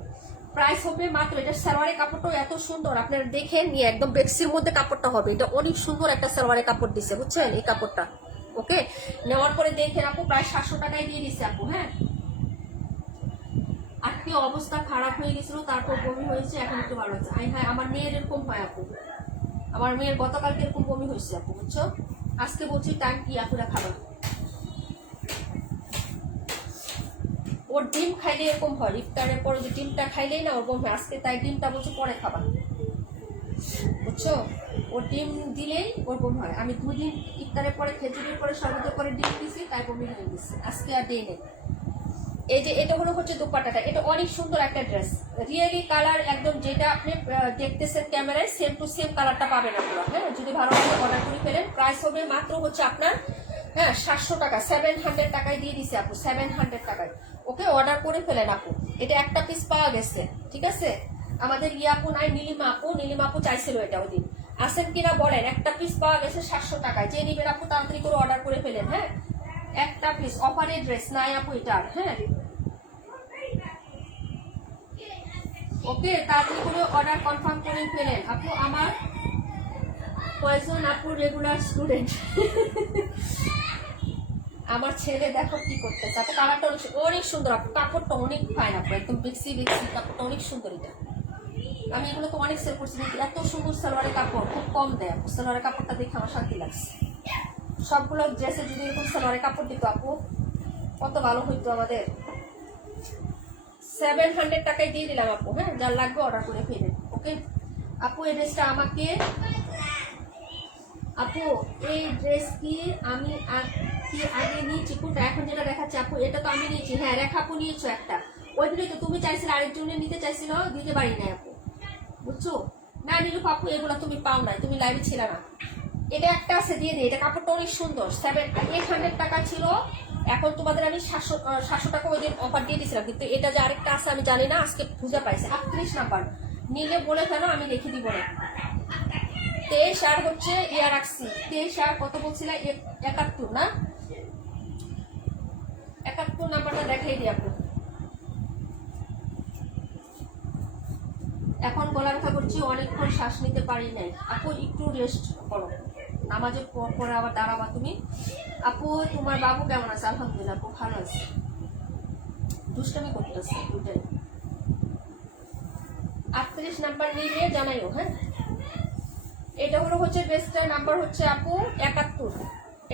প্রাইস হবে মাত্র, এটা সালোয়ারের কাপড়টাও এত সুন্দর, আপনারা দেখে নিয়ে একদম বেক্সির মধ্যে কাপড়টা হবে। এটা অনেক সুন্দর একটা সালোয়ারের কাপড় দিছে, বুঝছেন এই কাপড়টা। ওকে, নেওয়ার পরে দেখে আপু প্রায় 700 টাকায় দিয়ে দিছে আপু। হ্যাঁ আজকে অবস্থা খারাপ হয়ে গেছিল, তারপর বমি হয়েছে, এখন একটু ভালো হচ্ছে। হ্যাঁ আমার মেয়ের এরকম হয় আপু, আমার মেয়ের গতকালকে এরকম বমি হয়েছে আপু, বুঝছো। আজকে বলছি টাইম কি আপুরা খাবার, ওর ডিম খাইলে এরকম হয়, ইফতারের পরে যে ডিমটা খাইলেই না ওর বমি হয়। আজকে তাই ডিমটা বলছি পরে খাবার, বুঝছো। ওর ডিম দিলেই ওর বমি হয়। আমি 2 দিন ইফতারের পরে খেজুরের পরে শরবতের পরে ডিম দিছি, তাই বমি হয়ে গেছে। আজকে আর দিই নেই। এই যে এটা হলো হচ্ছে দুপাট্টাটা, এটা অনেক সুন্দর একটা ড্রেস, রিয়েলি কালার একদম যেটা আপনি দেখতেছেন ক্যামেরায় সেম টু সেম কালারটা পাবেন আপনারা। হ্যাঁ যদি ভালো ভালো অর্ডার করে ফেলেন, প্রাইস হবে মাত্র হচ্ছে আপনার 700 টাকা, 700 টাকায় দিয়ে দিছে আপু, 700 টাকায়। ওকে অর্ডার করে ফেলেন আপু, এটা একটা পিস পাওয়া গেছে, ঠিক আছে। আমাদের আপু নাই, নীলিমা আপু চাইছিল এটা ওই দিন, আসেন কিনা বলেন। একটা পিস পাওয়া গেছে 700 টাকায়, যে নিবেন আপু তাড়াতাড়ি করে অর্ডার করে ফেলেন। হ্যাঁ একটা পিস অফারের ড্রেস নাই আপু এটার। হ্যাঁ ওকে তাড়াতাড়ি করে অর্ডার কনফার্ম করে ফেলেন আপু। আমার কয়জন আপু রেগুলার স্টুডেন্ট, আমার ছেলে দেখো কি করতেছে আপু। কালারটা অনেক সুন্দর আপু, কাপড়টা অনেক ফাইন আপু, একদম বেক্সি কাপড়টা অনেক সুন্দর। এটা আমি এগুলো তো অনেক সেল করছি, এত সুন্দর সালোয়ারের কাপড় খুব কম দেয় আপু। সালোয়ারের কাপড়টা দেখে আমার শান্তি লাগছে। সবগুলো ড্রেসে যদি এরকম সালোয়ারের কাপড় দিত আপু কত ভালো হইতো আমাদের। 700 টাকায় দিয়ে দিলাম আপু। হ্যাঁ যার লাগবে অর্ডার করে ফেলেন। ওকে আপু এই ড্রেসটা আমাকে, আপু এই ড্রেস কি আমি কি আগে নিয়েছি কোনটা, এখন যেটা দেখাচ্ছি আপু এটা তো আমি নিয়েছি। হ্যাঁ রেখা আপু নিয়েছো একটা, ওই দিনই তো তুমি চাইছিলে আরেকজনে নিতে চাইছিল, দিতে পারি নাই আপু, বুঝছো। না নিলু আপু এগুলো তুমি পাও নাই, তুমি লাইভে ছিল না। এটা একটা আছে দিয়ে দিই, এটা কাপড়টা অনেক সুন্দর। 800 টাকা ছিল, এখন তোমাদের আমি 700 টাকা ওই দিন অফার দিয়ে দিয়েছিলাম। কিন্তু এটা যে আরেকটা আছে আমি জানি না, আজকে খুঁজে পাইছি। 38 নাম্বার নিলে বলে ফেলো, আমি রেখে দিব না। 23 আর হচ্ছে রাখছি 23 আর কত বলছিলাম 71 না, 71 নাম্বারটা দেখাই দিই আপু। এখন গলা ব্যথা করছি, অনেকক্ষণ শ্বাস নিতে পারি নাই আপু, একটু রেস্ট করো, নামাজের পরে আবার দাঁড়াবা তুমি। আপু তোমার বাবু কেমন আছে? আলহামদুলিল্লাহ আপু ভালো আছে, দুষ্টামি করতেছে দুটাই। 38 নাম্বার নিয়ে জানাইও। হ্যাঁ এটা হলো হচ্ছে ড্রেসটার নাম্বার হচ্ছে আপু 71,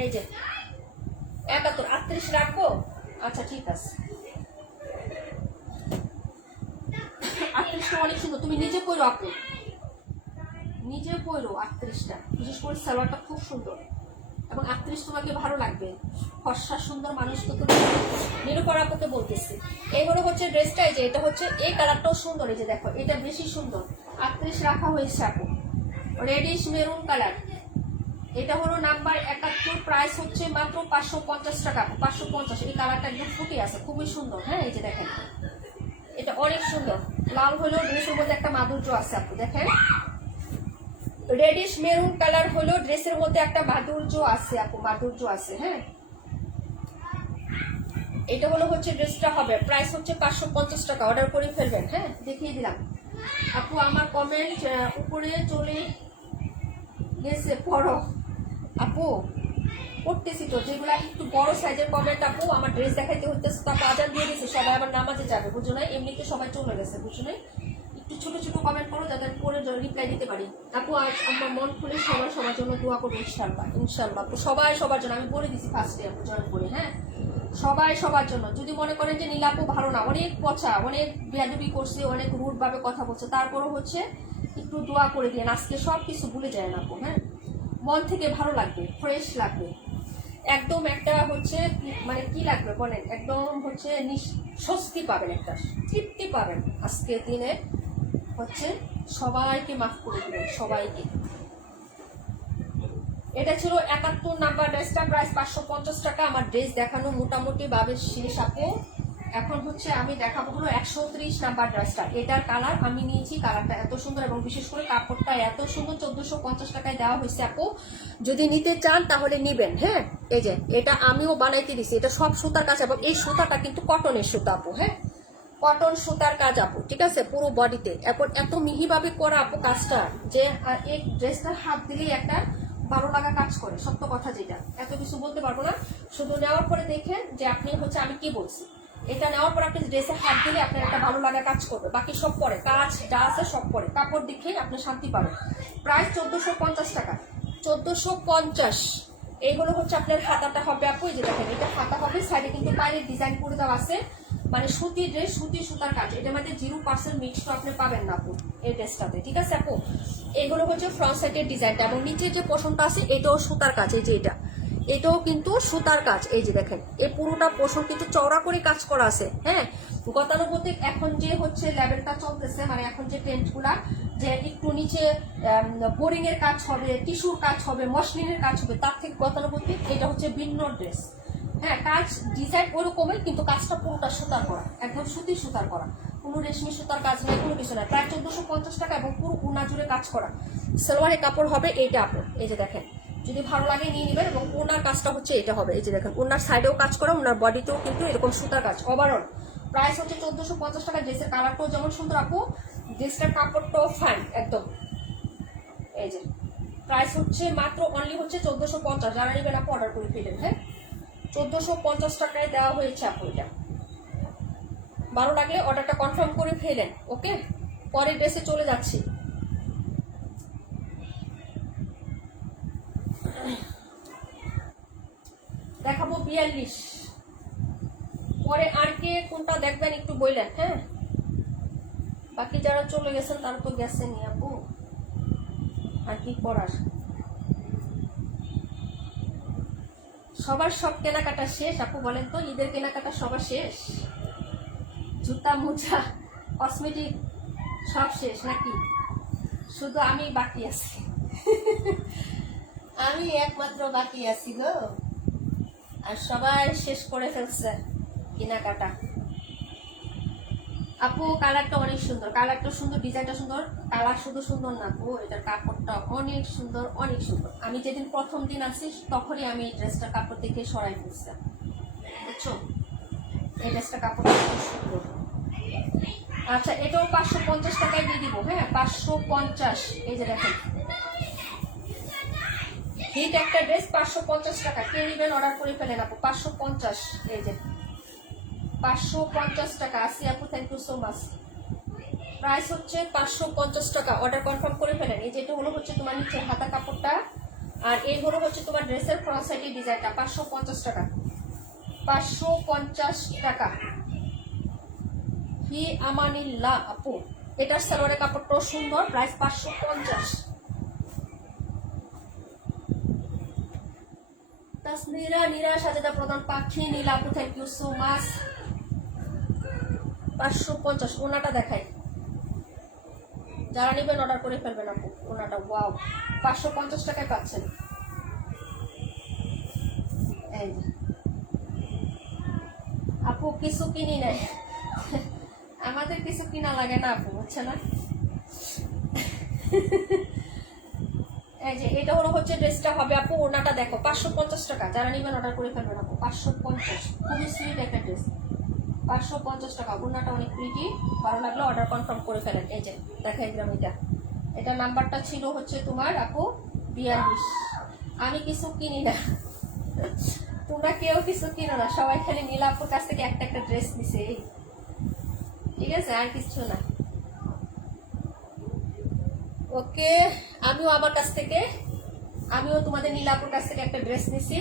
এই যে 71, 38 রাখবো। আচ্ছা ঠিক আছে, 38টা অনেক সুন্দর, তুমি নিজে পরো আপু, নিজে পরো 38টা, বিশেষ করে সালোয়ারটা খুব সুন্দর এবং 38 তোমাকে ভালো লাগবে। ফর্সা সুন্দর মানুষ তো তুমি নিরুপর আপুকে বলতেছি। এই হলো হচ্ছে ড্রেসটা, এই যে এটা হচ্ছে এই কালারটাও সুন্দর, এই যে দেখো এটা বেশি সুন্দর। 38 রাখা হয়েছে আপু, রেডিশ মেরুন কালার। এটা হলো নাম্বার 71, প্রাইস হচ্ছে মাত্র 550 টাকা, 550। এই কালারটা একদম ফুটে আছে, খুবই সুন্দর। হ্যাঁ এই যে দেখেন এটা অনেক সুন্দর, লাল হলেও ড্রেসের মধ্যে একটা মাধুর্য আছে আপু। দেখেন রেডিশ মেরুন কালার হলো ড্রেসের মধ্যে একটা মাধুর্য আছে আপু, মাধুর্য আছে। হ্যাঁ এটা হলো হচ্ছে ড্রেসটা হবে, প্রাইস হচ্ছে 550 টাকা, অর্ডার করে ফেলবেন। হ্যাঁ দেখিয়ে দিলাম আপু, আমার কমেন্ট উপরে চলে গেছে, পড়ো আপু। পড়তেছি তো, যেগুলো একটু বড় সাইজের কমেন্ট আপু, আমার ড্রেস দেখাইতে হইতেছে, তারপর আজান দিয়ে দিয়েছে, সবাই আবার নামাজে যাবে, বুঝো না, এমনিতে সবাই চলে গেছে, বুঝো না। একটু ছোট ছোট কমেন্ট করো যাতে পরে রিপ্লাই দিতে পারি আপু। আজ আমার মন খুলে সবাই সবার জন্য দোয়া করবো, ইনশাল্লাহ ইনশাল্লাহ আপু, সবাই সবার জন্য। আমি বলে দিছি ফার্স্টে আপু জয়েন করে। হ্যাঁ সবাই সবার জন্য। যদি মনে করেন যে নীলাপু ভালো না, অনেক পচা, অনেক বেয়াদবি করছে, অনেক রুড ভাবে কথা বলছে, তারপরও হচ্ছে একটু দোয়া করে দিয়ে, আজকে সব কিছু ভুলে যায় না আপু। হ্যাঁ মন থেকে ভালো লাগবে, ফ্রেশ লাগবে, একদম একটা হচ্ছে মানে কি লাগবে বলেন, একদম হচ্ছে স্বস্তি পাবেন, একটা তৃপ্তি পাবেন। আজকের দিনে হচ্ছে সবাইকে মাফ করে দিবেন, সবাইকে। এটা ছিল 71 নাম্বার ড্রেসটা, প্রাইস 550 টাকা। আমার ড্রেস দেখানো মোটামুটি ভাবে শেষ আপু। এখন হচ্ছে আমি দেখাবো হলো 130 নাম্বার ড্রেসটা। এটার কালার আমি নিয়েছি, কালারটা এত সুন্দর এবং বিশেষ করে কাপড়টা এত সুন্দর। 1450 টাকায় দেওয়া হয়েছে আপু, যদি নিতে চান তাহলে নিবেন। হ্যাঁ, এই যে এটা আমিও বানাইতে দিছি, এটা সব সুতার কাজ এবং এই সুতাটা কিন্তু কটনের সুতা আপু। হ্যাঁ, কটন সুতার কাজ আপু, ঠিক আছে, পুরো বডিতে। এখন এত মিহিভাবে করা আপু কাজটা, যে এই ড্রেসটার হাত দিলেই একটা ভালো লাগা কাজ করে। সত্য কথা যেটা, এত কিছু বলতে পারবো না, শুধু নেওয়ার পরে দেখেন যে আপনি হচ্ছে আমি কি বলছি। এটা নেওয়ার পর আপনি ড্রেসে হাত দিলে আপনার একটা ভালো লাগা কাজ করবে, বাকি সব পরে কাজ যা আছে সব পরে, কাপড় দেখেই আপনি শান্তি পাবেন। প্রাইস 1450 টাকা, 1450। এইগুলো হচ্ছে আপনার হাতাটা হবে আপু, এই যে দেখেন এটা হাতা হবে, সাইডে কিন্তু বাইরের ডিজাইন করে দেওয়া আছে, মানে সুতি ড্রেস, সুতি সুতার কাজ। এটার মধ্যে 0% মিক্সড আপনি পাবেন না আপু এই ড্রেসটাতে, ঠিক আছে আপু। এইগুলো হচ্ছে ফ্রন্ট সাইডের ডিজাইনটা এবং নিচের যে পোর্শনটা আছে এটাও সুতার কাজ। এই যে এটাও কিন্তু সুতার কাজ। এই যে দেখেন এই পুরোটা পোর্শন কিন্তু চওড়া করে কাজ করা আছে। হ্যাঁ, গতানুগতিক এখন যে হচ্ছে লেভেলটা চলতেছে, মানে এখন যে ট্রেন্ডগুলা, যে একটু নিচে বোরিং এর কাজ হবে, টিস্যুর কাজ হবে, মসলিনের কাজ হবে, তার থেকে গতানুগতিক এটা হচ্ছে ভিন্ন ড্রেস। হ্যাঁ, কাজ ডিজাইন ওরকমই, কিন্তু কাজটা পুরোটা সুতার করা, একদম সুতি সুতার করা, কোনো রেশমি সুতার কাজ নেই, কোনো কিছু নাই। প্রায় 1450 টাকা এবং পুরো উনা জুড়ে কাজ করা। সালোয়ারের কাপড় হবে এইটা আপু, এই যে দেখেন, যদি ভালো লাগে নিয়ে নেবেন। এবং ওনার কাজটা হচ্ছে এটা হবে, এই যে দেখেন ওনার সাইডেও কাজ করা, ওনার বডিতেও কিন্তু এরকম সুতার কাজ। ওভারঅল প্রাইস হচ্ছে 1450 টাকা। ড্রেসের কালারটাও যেমন সুন্দর আপু, ড্রেসটার কাপড়টাও ফাইন একদম। এই যে প্রাইস হচ্ছে মাত্র অনলি হচ্ছে 1450। যারা নেবেন আপু অর্ডার করে ফেলেন। হ্যাঁ, 1450 টাকায় দেওয়া হয়েছে আপু এটা। ভালো লাগলে অর্ডারটা কনফার্ম করে ফেলেন। ওকে, পরের ড্রেসে চলে যাচ্ছি। দেখাবো 42। পরে আর কে কোনটা দেখবেন একটু বললেন। হ্যাঁ, বাকি যারা চলে গেছেন তারা তো গেছেনই আপু, আর কি করার। সবার সব কেনাকাটা শেষ আপু, বলেন তো, ঈদের কেনাকাটা সবার শেষ? জুতা মোজা কসমেটিক সব শেষ নাকি? শুধু আমি বাকি আছি। আমি একমাত্র বাকি আছি গো, আর সবাই শেষ করে ফেলছে কেনাকাটা। আপু কালারটা অনেক সুন্দর, কালারটা সুন্দর, ডিজাইনটা সুন্দর। কালার শুধু সুন্দর না আপু, এটার কাপড়টা অনেক সুন্দর, অনেক সুন্দর। আমি যেদিন প্রথম দিন আসি তখনই আমি এই ড্রেসটার কাপড় দেখে সরাই ফেলছিলাম, বুঝছো। এই ড্রেসটার কাপড়টা খুব সুন্দর। আচ্ছা, এটাও 550 টাকায় দিয়ে দিব। হ্যাঁ, 550। এই যে দেখেন হিট একটা ড্রেস, 550 টাকা। কে নেবেন অর্ডার করে ফেলেন আপু, 550। এই যে 550 টাকা। আসি আপু, thank you so much. Price হচ্ছে 550 টাকা। অর্ডার কনফার্ম করে ফেলেন। এই যেটা হলো হচ্ছে তোমার নিচের হাতা কাপড়টা, আর এই হলো হচ্ছে তোমার ড্রেসের ফ্রন্ট সাইডের ডিজাইনটা। 550 টাকা, 550 টাকা। হি আমানিল্লাহ আপু, এটার সালোয়ারের কাপড়টাও সুন্দর। প্রাইস 550। তাসমিরা নীরা সাজেদা প্রধান পাখি নীলা আপু, থ্যাংক ইউ সো মাচ। 550। ওনাটা দেখাই, যারা নেবেন অর্ডার করে ফেলবেন আপু। ওনাটা ওয়াও, 550 টাকায় পাচ্ছেন। এই আপু কিছু কিনি নাই, আমাদের কিছু কিনা লাগে না আপু, বুঝছে না। এই যে এটা হলো হচ্ছে ড্রেসটা হবে আপু, ওনাটা দেখো 550 টাকা। যারা নেবেন অর্ডার করে ফেলবেন আপু, 550। খুবই সুইট একটা ড্রেস, 550 টাকা। ওনাটা অনেক প্রিটি, ভালো লাগলো অর্ডার কনফার্ম করে ফেলেন। এই যে দেখাই দিলাম, এটা নাম্বারটা ছিল হচ্ছে তোমার আপু 42। আমি কিছু কিনি না, তোমরা কেউ কিছু কিনো না, সবাই খালি নীলা আপুর কাছ থেকে একটা একটা ড্রেস নিছে, ঠিক আছে, আর কিছু না। ওকে, আমিও আমার কাছ থেকে, আমিও তোমাদের নীলাপুর কাছ থেকে একটা ড্রেস নিছি,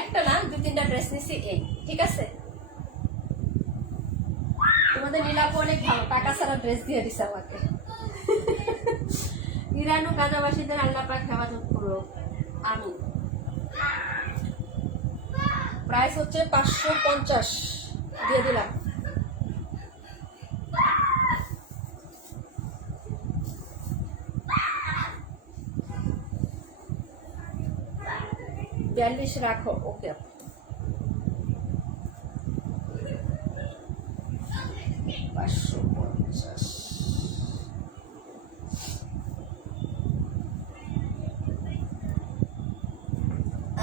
একটা না 2-3টা ড্রেস নিছি। এই ঠিক আছে, তোমাদের নীলাপু অনেক ভালো, টাকা ছাড়া ড্রেস দিয়ে দিছে আমাকে। ইরানু গাজাবাসীদের আল্লাহ পাক হেফাজত করো, আমি। প্রাইস হচ্ছে 550 দিয়ে দিলাম। 42 রাখো, ওকে। 550।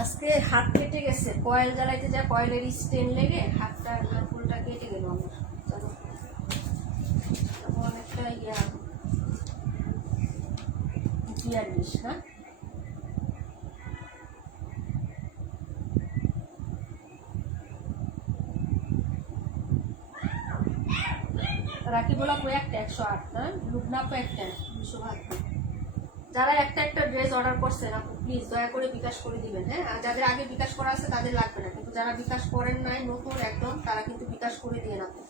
আজকে হাত কেটে গেছে, কয়েল জ্বালাইতে যা কয়েলের স্টেন লেগে হাতটা আঙুলটা কেটে গেল আমার, জানো অনেকটা গিয়ারিস না। রাখি বলা একটা 108 না, লুবনা একটা 272। যারা একটা ড্রেস অর্ডার করছেন আপু প্লিজ দয়া করে বিকাশ করে দিবেন, হ্যাঁ। আর যাদের আগে বিকাশ করা আছে তাদের লাগবে না, কিন্তু যারা বিকাশ করেন নাই নতুন একদম, তারা কিন্তু বিকাশ করে দিয়ে আপু,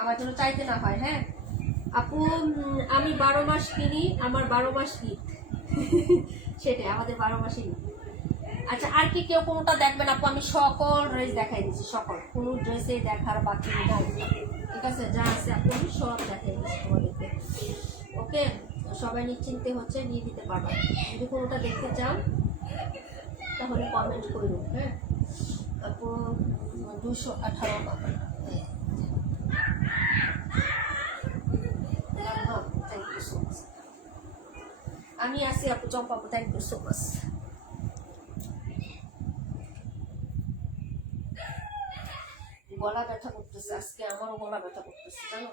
আমার জন্য চাইতে না হয়, হ্যাঁ আপু। আমি 12 মাস কিনি, আমার 12 মাস ঈদ। সেটাই, আমাদের 12 মাসই ঈদ। আচ্ছা, আর কি কেউ কোনোটা দেখবেন আপু? আমি সকল ড্রেস দেখাই দিচ্ছি, সকল, কোনো ড্রেসে দেখার বাকি নাই, ঠিক আছে। যা আছে আপু আমি সব দেখাই দিচ্ছি তোমাদেরকে, ওকে। সবাই নিশ্চিন্তে হচ্ছে নিয়ে দিতে পারবা। যদি কোনোটা দেখতে চাও তাহলে কমেন্ট করুন, হ্যাঁ আপু। 218 টাকা। Thank you so much. আমি আসি আপু, চম্পা আপু, থ্যাংক ইউ সো মাচ। গলা ব্যথা করতেছে আজকে, আমারও গলা ব্যথা করতেছে, জানো।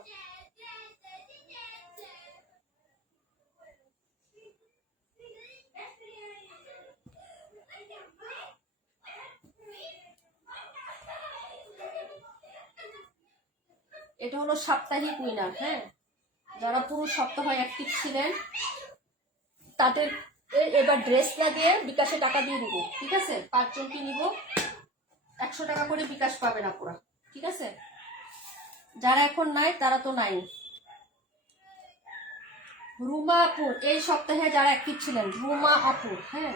এটা হলো সাপ্তাহিক উইনার, হ্যাঁ। যারা পুরো সপ্তাহ অ্যাক্টিভ ছিলেন তাদের এবার ড্রেস লাগিয়ে বিকাশে টাকা দিয়ে দিব, ঠিক আছে। 5 জনকে নিব, 100 টাকা করে বিকাশ পাবে না পুরা, ঠিক আছে। যারা এখন নাই তারা তো নাই। রুমা আপু এই সপ্তাহে যারা অ্যাক্টিভ ছিলেন, রুমা আপু, হ্যাঁ।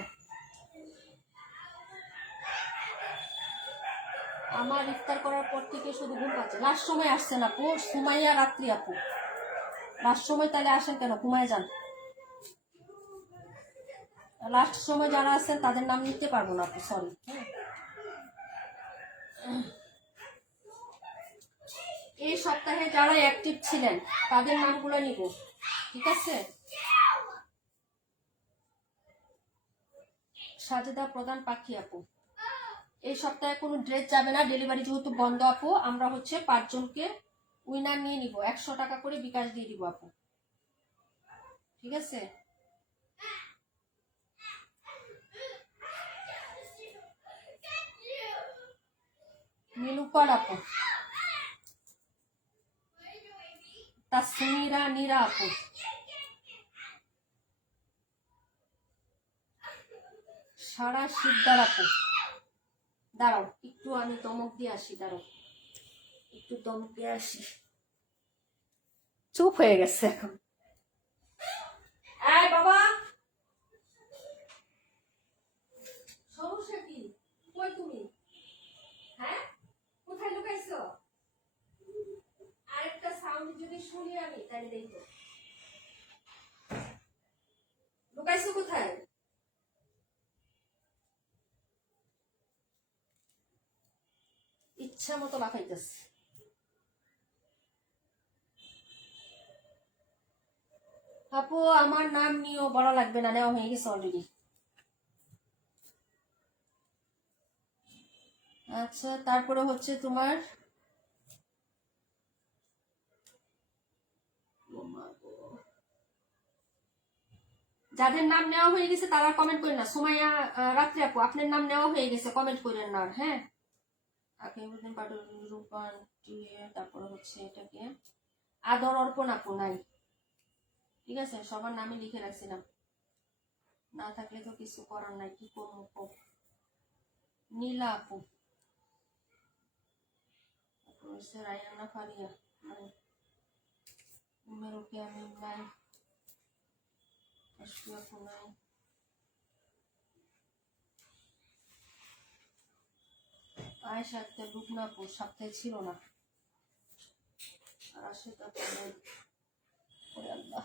আমার ইফতার করার পর থেকে শুধু ঘুম পাচ্ছে। লাস্ট সময় আসছেন আপু, সুমাইয়া রাত্রি আপু, লাস্ট সময় তাহলে আসেন কেন, ঘুমায় যান। লাস্ট সময় যারা আছেন তাদের নাম নিতে পারবো না আপু, সরি, হ্যাঁ। এই সপ্তাহে যারা অ্যাক্টিভ ছিলেন তাদের নামগুলো নিব, ঠিক আছে। সাজেদা প্রধান পাখি আপু, এই সপ্তাহে কোনো ড্রেস যাবে না, ডেলিভারি যেহেতু বন্ধ আপু। আমরা হচ্ছে 5 জনকে উইনার নিয়ে নিব, 100 টাকা করে বিকাশ দিয়ে দিব আপু, ঠিক আছে। নীলুফার আপু, তাসমিরা নীরা আপু, সারা শিকদার আপু। দাঁড়াও একটু আমি দমক দিয়ে আসি, দাঁড়াও একটু দমক দিয়ে আসি। চুপ হয়ে গেছে এখন। এই বাবা, সমস্যা কি? কই তুমি? হ্যাঁ, কোথায় লুকাইছো? আরেকটা সাউন্ড যদি শুনি আমি তাহলে দেখো। লুকাইছো কোথায়? ইচ্ছা মতো লাফাইতেছে। আপু আমার নাম নিয়েও বলা লাগবে না, নেওয়া হয়ে গেছে অলরেডি। আচ্ছা, তারপরে হচ্ছে তোমার যাদের নাম নেওয়া হয়ে গেছে তারা কমেন্ট করেন না। সুমাইয়া রাত্রি আপু, আপনার নাম নেওয়া হয়ে গেছে, কমেন্ট করেন না, হ্যাঁ। তারপরে হচ্ছে এটাকে আদর অর্পণ আপু নাই, ঠিক আছে। সবার নামে লিখে রাখছিলাম, না থাকলে তো কিছু করার নাই, কি করবো। নীলা আপু, রায়ানা ফারিয়া নাই, উমেরকে আমি নাই, আপু নাই, আয়েশা একটা লুবনা আপু সপ্তাহে ছিল না, আর সেটা তো আল্লাহ।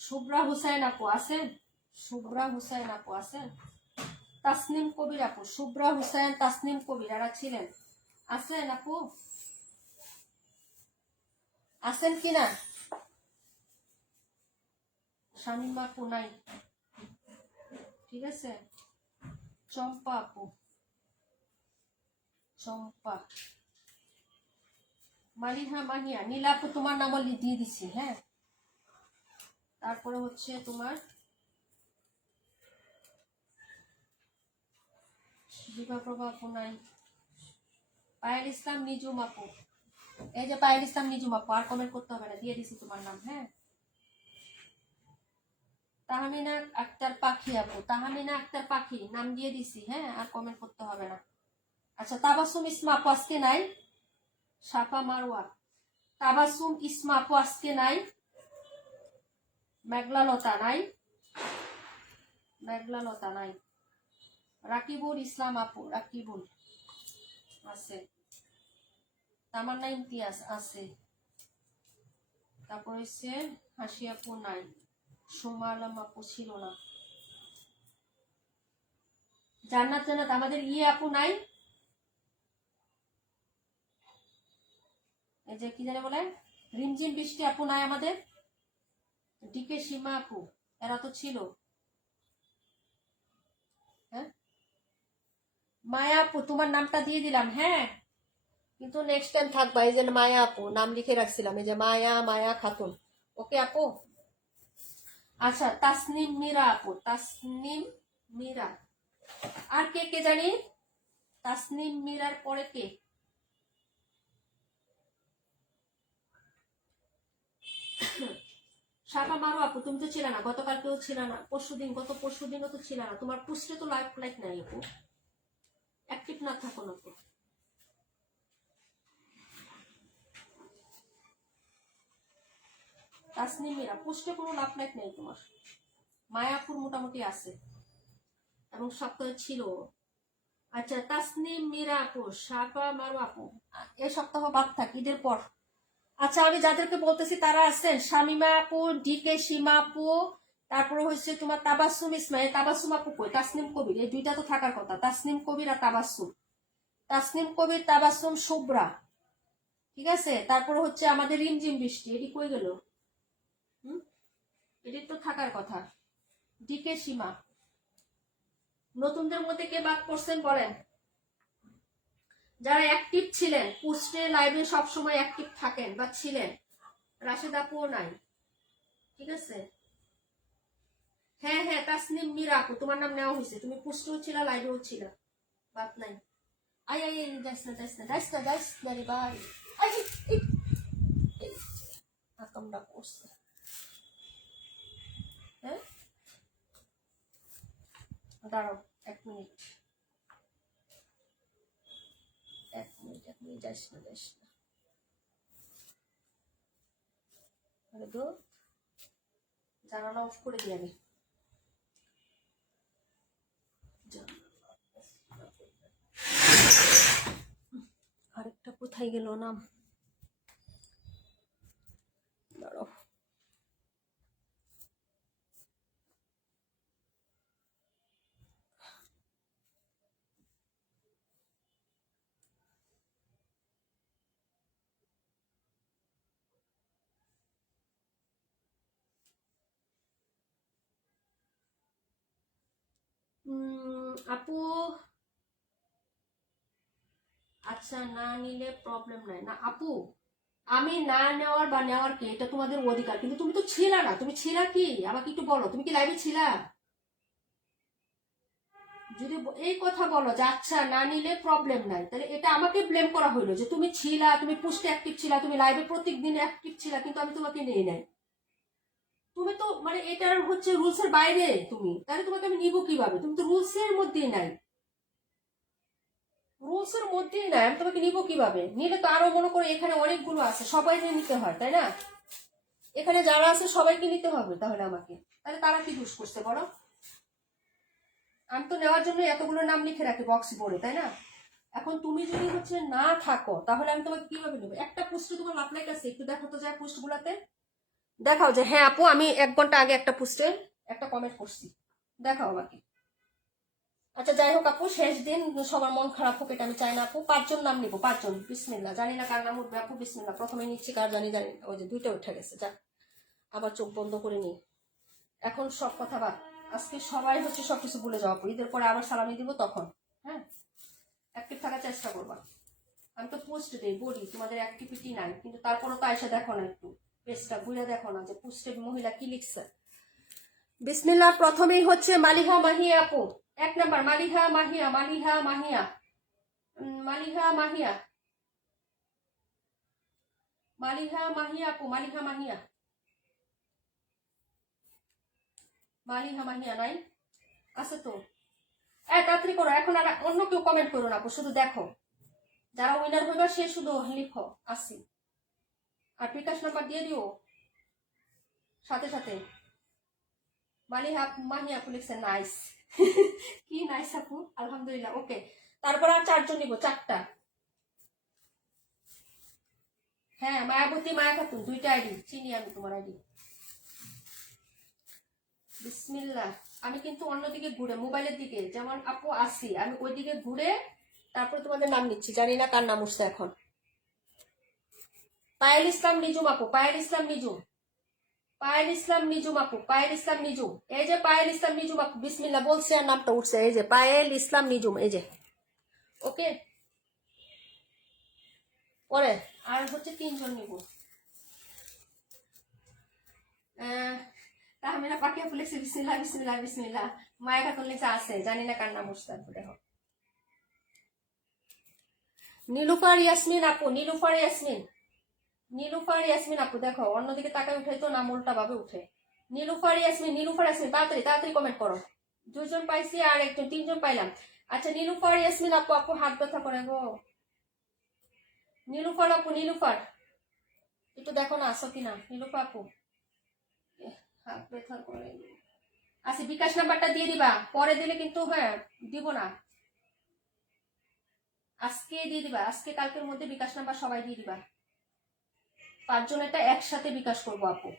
শুভ্রা হুসাইন আপু আছেন? শুভ্রা হুসাইন আপু আছেন? তাসনিম কবির আপু, শুভ্রা হুসেন, তাসনিম কবির, এরা ছিলেন। আছেন আপু? আছেন কিনা? শামিমা আপু নাই, ঠিক আছে। চম্পা আপু, চম্পা, মালিহা মাহিয়া, নীলা আপু তোমার নাম দিয়ে দিচ্ছি, হ্যাঁ। তারপরে হচ্ছে তোমার দিবাপ্রভা আপু নাই, পায়েল ইসলাম নিজুম আপু, এই যে পায়েল ইসলাম নিজুম আপু, আর কমেন্ট করতে হবে না, দিয়ে দিছি তোমার নাম, হ্যাঁ। তাহমিনা আক্তার পাখি আপু, তাহমিনা আক্তার পাখি নাম দিয়ে দিছি, হ্যাঁ, আর কমেন্ট করতে হবে না। আচ্ছা, তাবাসুম ইসমা আপু আজকে নাই। সাফা মারওয়া, তাবাসুম ইসমা আপু আজকে নাই। মেঘলালতা নাই, মেঘলালতা নাই। রাকিবুল ইসলাম আপু, রাকিবুল আছে। তামান্না ইমতিয়াজ আছে। তারপর হচ্ছে হাসি আপু নাই। সোমা আলম আপু ছিল না। জান্নাত জান্নাত আমাদের আপু নাই, এই যে কি জানে বলে রিমঝিম বৃষ্টি আপু নাই আমাদের। ডিকে সীমা আপু, এরা তো ছিল, হ্যাঁ। মায়া আপু তোমার নামটা দিয়ে দিলাম, হ্যাঁ, কিন্তু নেক্সট টাইম থাকবা। এই যে মায়া আপু নাম লিখে রাখছিলাম, এই যে মায়া, মায়া খাতুন, ওকে আপু। আচ্ছা, তাসনিম মীরা আপু, তাসনিম মীরা। আর কে কে জানি, তাসনিম মীরার পরে কে? শাপা মারো আপু, তুমি তো ছিল না গতকালকেও, ছিল না পরশুদিন, গত পরশুদিনও তো ছিল না। তোমার পোস্টে তো লাইক নাই আপু, অ্যাক্টিভ না থাকো না তো। তাসনিম মীরা পোস্টে কোনো লাইক নেই তোমার। মায়াপুর মোটামুটি আছে এবং সপ্তাহে ছিল। আচ্ছা, তাসনিম মীরা আপু, শাপা মারো আপু এই সপ্তাহ বাদ থাক, ঈদের পর। আচ্ছা, আমি যাদেরকে বলতেছি তারা আছেন। শামিমা আপু, ডিকে সীমা আপু, তারপরে হচ্ছে তোমার তাবাসুম ইসমাইল। তাবাসুম আপু কই? তাসনিম কবির, এই দুইটা তো থাকার কথা, তাসনিম কবির আর তাবাসুম। তাসনিম কবির, তাবাসুম, শুভ্রা, ঠিক আছে। তারপরে হচ্ছে আমাদের রিমঝিম বৃষ্টি, এটি কই গেল? এটি তো থাকার কথা। ডিকে সীমা। নতুনদের মধ্যে কে বাদ করছেন বলেন? যারা অ্যাক্টিভ ছিলেন, পোস্টে লাইভে সবসময় অ্যাক্টিভ থাকেন বা ছিলেন। রাশেদ আপুও নাই, ঠিক আছে। হ্যাঁ হ্যাঁ, তাসনিম মীরা আপু তোমার নাম নেওয়া হয়েছে, তুমি পোস্টেও ছিল, লাইভেও ছিল, বাদ নাই। আই আই যাস না, যাস না, যাস না, যাস না রে ভাই। আই আকামটা করছে, হ্যাঁ। দাঁড়াও 1 মিনিট, 1 মিনিট, 1 মিনিট, যাস না, যাস না। আরে তো জানালা অফ করে দিই আমি। আরেকটা কোথায় গেল নাম, দাঁড়াও। আপু, আচ্ছা, না নিলে প্রবলেম নাই না আপু। আমি না নেওয়ার বা নেওয়ার কি, এটা তোমাদের অধিকার, কিন্তু তুমি তো ছিলা না। তুমি ছিলা কি আমাকে একটু বলো, তুমি কি লাইভে ছিলা? যদি এই কথা বলো যে আচ্ছা না নিলে প্রবলেম নাই, তাহলে এটা আমাকে ব্লেম করা হইলো যে তুমি ছিলা, তুমি পোস্টে অ্যাক্টিভ ছিলা, তুমি লাইভে প্রত্যেকদিন অ্যাক্টিভ ছিলা, কিন্তু আমি তোমাকে নিয়ে নাই। তুমি তো মানে এটার হচ্ছে রুলসের বাইরে তুমি, তাহলে তোমাকে আমি নিব কিভাবে? তুমি তো রুলসের মধ্যেই নাই, রুলসের মধ্যেই নাই, আমি তোমাকে নিব কিভাবে? নিলে তো আরো মনে করো এখানে অনেকগুলো আছে, সবাইকে নিতে হয়, তাই না? এখানে যারা আছে সবাইকে নিতে হবে, তাহলে আমাকে, তাহলে তারা কি দোষ করছে বলো? আমি তো নেওয়ার জন্য এতগুলো নাম লিখে রাখি বক্স বোর্ডে, তাই না? এখন তুমি যদি হচ্ছে না থাকো, তাহলে আমি তোমাকে কিভাবে নেবো? একটা পোস্টে তোমার লাভ লাইক আছে, একটু দেখো তো যায় পোস্ট গুলাতে, দেখাও যে হ্যাঁ আপু আমি 1 ঘন্টা আগে একটা পোস্টে একটা কমেন্ট করছি, দেখাও আমাকে। আচ্ছা যাই হোক আপু, শেষ দিন সবার মন খারাপ হোক এটা আমি চাই না আপু। 5 জন নাম নিবো, 5 জন। বিসমিল্লাহ, জানি না কার নাম উঠবে আপু। বিসমিল্লাহ, প্রথমে নিচ্ছি কার জানি জানি, ওই যে 2টা উঠে গেছে। যাক, আবার চোখ বন্ধ করে নিই। এখন সব কথা বাদ, আজকে সবাই হচ্ছে সবকিছু ভুলে যাওয়া আপু। ঈদের পরে আবার সালামি দিব তখন। হ্যাঁ, অ্যাক্টিভ থাকার চেষ্টা করবা। আমি তো পোস্ট দিই, বলি তোমাদের অ্যাক্টিভিটি নাই, কিন্তু তারপরে তো আইসা দেখো না, একটু পেজটা ঘুরে দেখো না যে পোস্টে মহিলা কি লিখছে। বিসমিল্লাহ, প্রথমেই হচ্ছে মালিহা মাহিয়া আপু, 1 নাম্বার। মালিহা মাহিয়া, মালিহা মাহিয়া, মালিহা মাহিয়া, মালিহা মাহিয়া আপু, মালিহা মাহিয়া, মালিহা মাহিয়া নাই? আছে তো। তাড়াতাড়ি করো, এখন আর অন্য কেউ কমেন্ট করো না আপু, শুধু দেখো। যারা উইনার হইবা সে শুধু লিখো আসি, আর বিকাশ নাম্বার দিয়ে দিও সাথে সাথে। মালিহা মাহিয়া আপু লিখছে নাইস। কি নাইস আপু, আলহামদুলিল্লাহ। ওকে, তারপর আর 4 জন নিবো, 4টা। হ্যাঁ, মায়াবতী, মায়া খাতুন, 2টা আইডি চিনি আমি তোমার আইডি। বিসমিল্লাহ, আমি কিন্তু অন্যদিকে ঘুরে, মোবাইলের দিকে যেমন আপু আসি, আমি ওই দিকে ঘুরে তারপর তোমাদের নাম নিচ্ছি। জানি না কার নাম উঠছে এখন। পায়েল ইসলাম নিজুম আপু, পায়েল ইসলাম নিজুম, পায়েল ইসলাম নিজুম আপু, পায়েল ইসলাম নিজুম। এই যে পায়েল ইসলাম নিজুম আপু, বিসমিল্লাহ বলছে আর নামটা উঠছে। এই যে পায়েল ইসলাম নিজুম, এই যে। ওকে, পরে আর হচ্ছে 3 জন নিব। তাহমিনা পাখি আপু লিখছে বিসমিল্লাহ, বিসমিল্লাহ, বিসমিল্লাহ। মায়া খাতুন লিখছে আছে, জানি না কার নাম উঠছে। তারপরে নীলুফার ইয়াসমিন আপু, নীলুফার ইয়াসমিন, নীলুফার ইয়াসমিন আপু দেখো, অন্যদিকে তাকায় উঠে তো নাম উল্টা ভাবে উঠে। নীলুফার ইয়াসমিন, নীলুফার ইয়াসমিন, তাড়াতাড়ি তাড়াতাড়ি কমেন্ট করো। 2 জন পাইছি আর 1 জন, 3 জন পাইলাম। আচ্ছা নীলুফার ইয়াসমিন আপু, আপু হাত ব্যথা করে গো। নীলুফার আপু, নীলুফার একটু দেখো না আসো কিনা। নীলুফার আপু হাত ব্যথা করে। আচ্ছা বিকাশ নাম্বারটা দিয়ে দিবা, পরে দিলে কিন্তু হ্যাঁ দিব না, আজকে দিয়ে দিবা। আজকে কালকের মধ্যে বিকাশ নাম্বার সবাই দিয়ে দিবা। 5 জনেরটা একসাথে বিকাশ করবো আপু।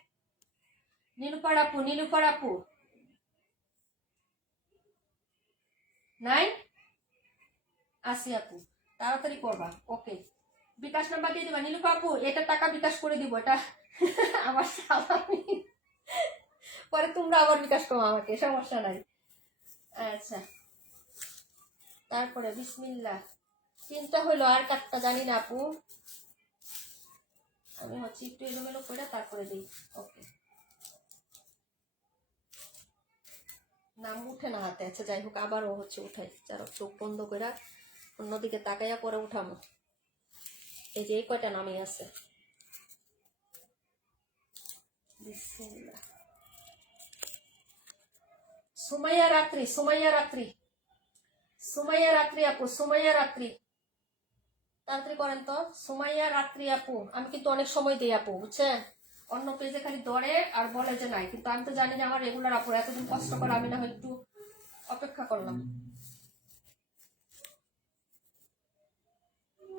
নীলুফার আপু, নীলুফার আপু নাই? আসি আপু, তাড়াতাড়ি করবা। ওকে, বিকাশ নাম্বার দিয়ে দিবা। নীলুফা আপু এটা টাকা বিকাশ করে দিব, এটা আমার স্বাভাবিক, পরে তোমরা আবার বিকাশ করো আমাকে, সমস্যা নাই। আচ্ছা, তারপরে বিসমিল্লাহ, 3টা হইলো, আর 4টা জানি না আপু। আমি হচ্ছে একটু এলোমেলো করে তারপরে দিই। ওকে, নাম উঠে না হাতে। আচ্ছা যাই হোক, আবারও হচ্ছে উঠাই, যারা চোখ বন্ধ করে অন্যদিকে তাকাইয়া পরে উঠামো। এই যে এই কয়টা নামই আছে। বিসমিল্লাহ, সুমাইয়া রাত্রি, সুমাইয়া রাত্রি, সুমাইয়া রাত্রি আপু, সুমাইয়া রাত্রি তাড়াতাড়ি করেন তো। সুমাইয়া রাত্রি আপু, আমি কিন্তু অনেক সময় দিই আপু, বুঝছেন? অন্য পেজে খালি ধরে আর বলে যে নাই, কিন্তু আমি তো জানি না আমার রেগুলার আপু, এতদিন কষ্ট করে আমি না হয় একটু অপেক্ষা করলাম।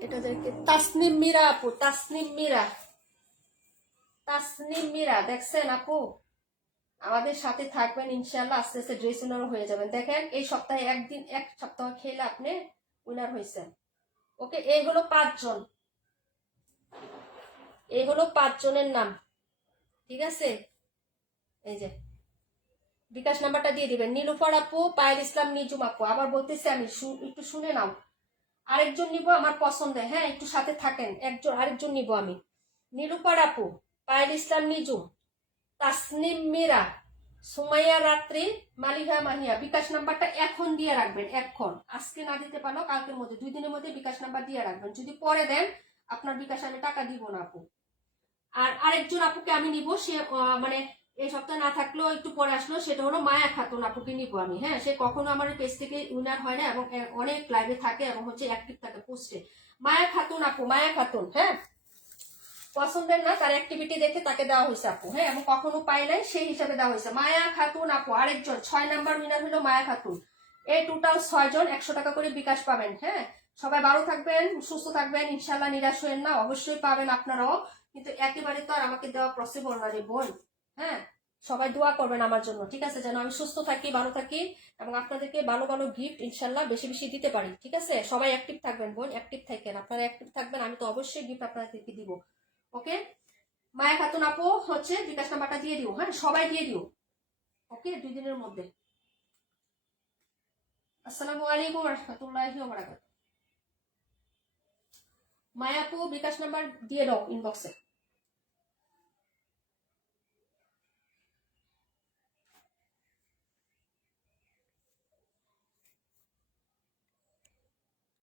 এটা দেখে তাসনিম মীরা আপু, তাসনিম মীরা, তাসনিম মীরা দেখছেন আপু? আমাদের সাথে থাকবেন ইনশাল্লাহ, আস্তে আস্তে ড্রেস উইনারও হয়ে যাবেন। দেখেন এই সপ্তাহে একদিন, 1 সপ্তাহ খেলে আপনি উইনার হয়েছেন। ওকে, এই হলো 5 জন, এই হলো 5 জনের নাম, ঠিক আছে? এই যে বিকাশ নাম্বারটা দিয়ে দিবেন। নীলুফার আপু, পায়েল ইসলাম নিজুম আপু, আবার বলতেছি আমি, একটু শুনে নাও। আরেকজন নিব আমার পছন্দের, হ্যাঁ একটু সাথে থাকেন, আরেকজন নিব আমি। নীলুফার আপু, পায়েল ইসলাম নিজুম, তাসনিম মীরা, সুমাইয়া রাত্রি, মালিহা মাহিয়া। বিকাশ নাম্বারটা এখন দিয়ে রাখবেন, এখন, আজকে না দিতে পারলো কালকের মধ্যে, 2 দিনের মধ্যে বিকাশ নাম্বার দিয়ে রাখবেন। যদি পরে দেন আপনার বিকাশে আমি টাকা দিব না আপু। আর আরেকজন আপুকে আমি নিব, সে মানে এই সপ্তাহে না থাকলেও একটু পরে আসলো, সেটা হলো মায়া খাতুন আপুকে নিব আমি। হ্যাঁ, সে কখনো আমার পেজ থেকে উইনার হয় না এবং অনেক লাইভে থাকে এবং হচ্ছে অ্যাক্টিভ থাকে পোস্টে। মায়া খাতুন আপু, মায়া খাতুন, হ্যাঁ পছন্দের না, তার অ্যাক্টিভিটি দেখে তাকে দেওয়া হয়েছে আপু। হ্যাঁ, এবং কখনো পাই নাই সেই হিসাবে দেওয়া হয়েছে। মায়া খাতুন আপু আরেকজন, 6 নাম্বার উইনার হলো মায়া খাতুন। এই টোটাল 6 জন 100 টাকা করে বিকাশ পাবেন। হ্যাঁ, সবাই ভালো থাকবেন, সুস্থ থাকবেন, ইনশাল্লাহ নিরাশ হবেন না, অবশ্যই পাবেন আপনারাও, কিন্তু একেবারে তো আর আমাকে দেওয়া পসিবল না রে বোন। হ্যাঁ, সবাই দোয়া করবেন আমার জন্য, ঠিক আছে, যেন আমি সুস্থ থাকি, ভালো থাকি এবং আপনাদেরকে ভালো ভালো গিফট ইনশাল্লাহ বেশি বেশি দিতে পারি, ঠিক আছে। সবাই অ্যাক্টিভ থাকবেন বোন, অ্যাক্টিভ থাকেন, আপনারা অ্যাক্টিভ থাকবেন, আমি তো অবশ্যই গিফট আপনাদেরকে দিব। ওকে, মায়া খাতুন আপু হচ্ছে বিকাশ নাম্বারটা দিয়ে দিও, হ্যাঁ সবাই দিয়ে দিও, ওকে 2 দিনের মধ্যে। আসসালামু আলাইকুম রহমতুল্লাহি ওয়া বারাকাতুহু। মায়া আপু বিকাশ নাম্বার দিয়ে দাও ইনবক্সে।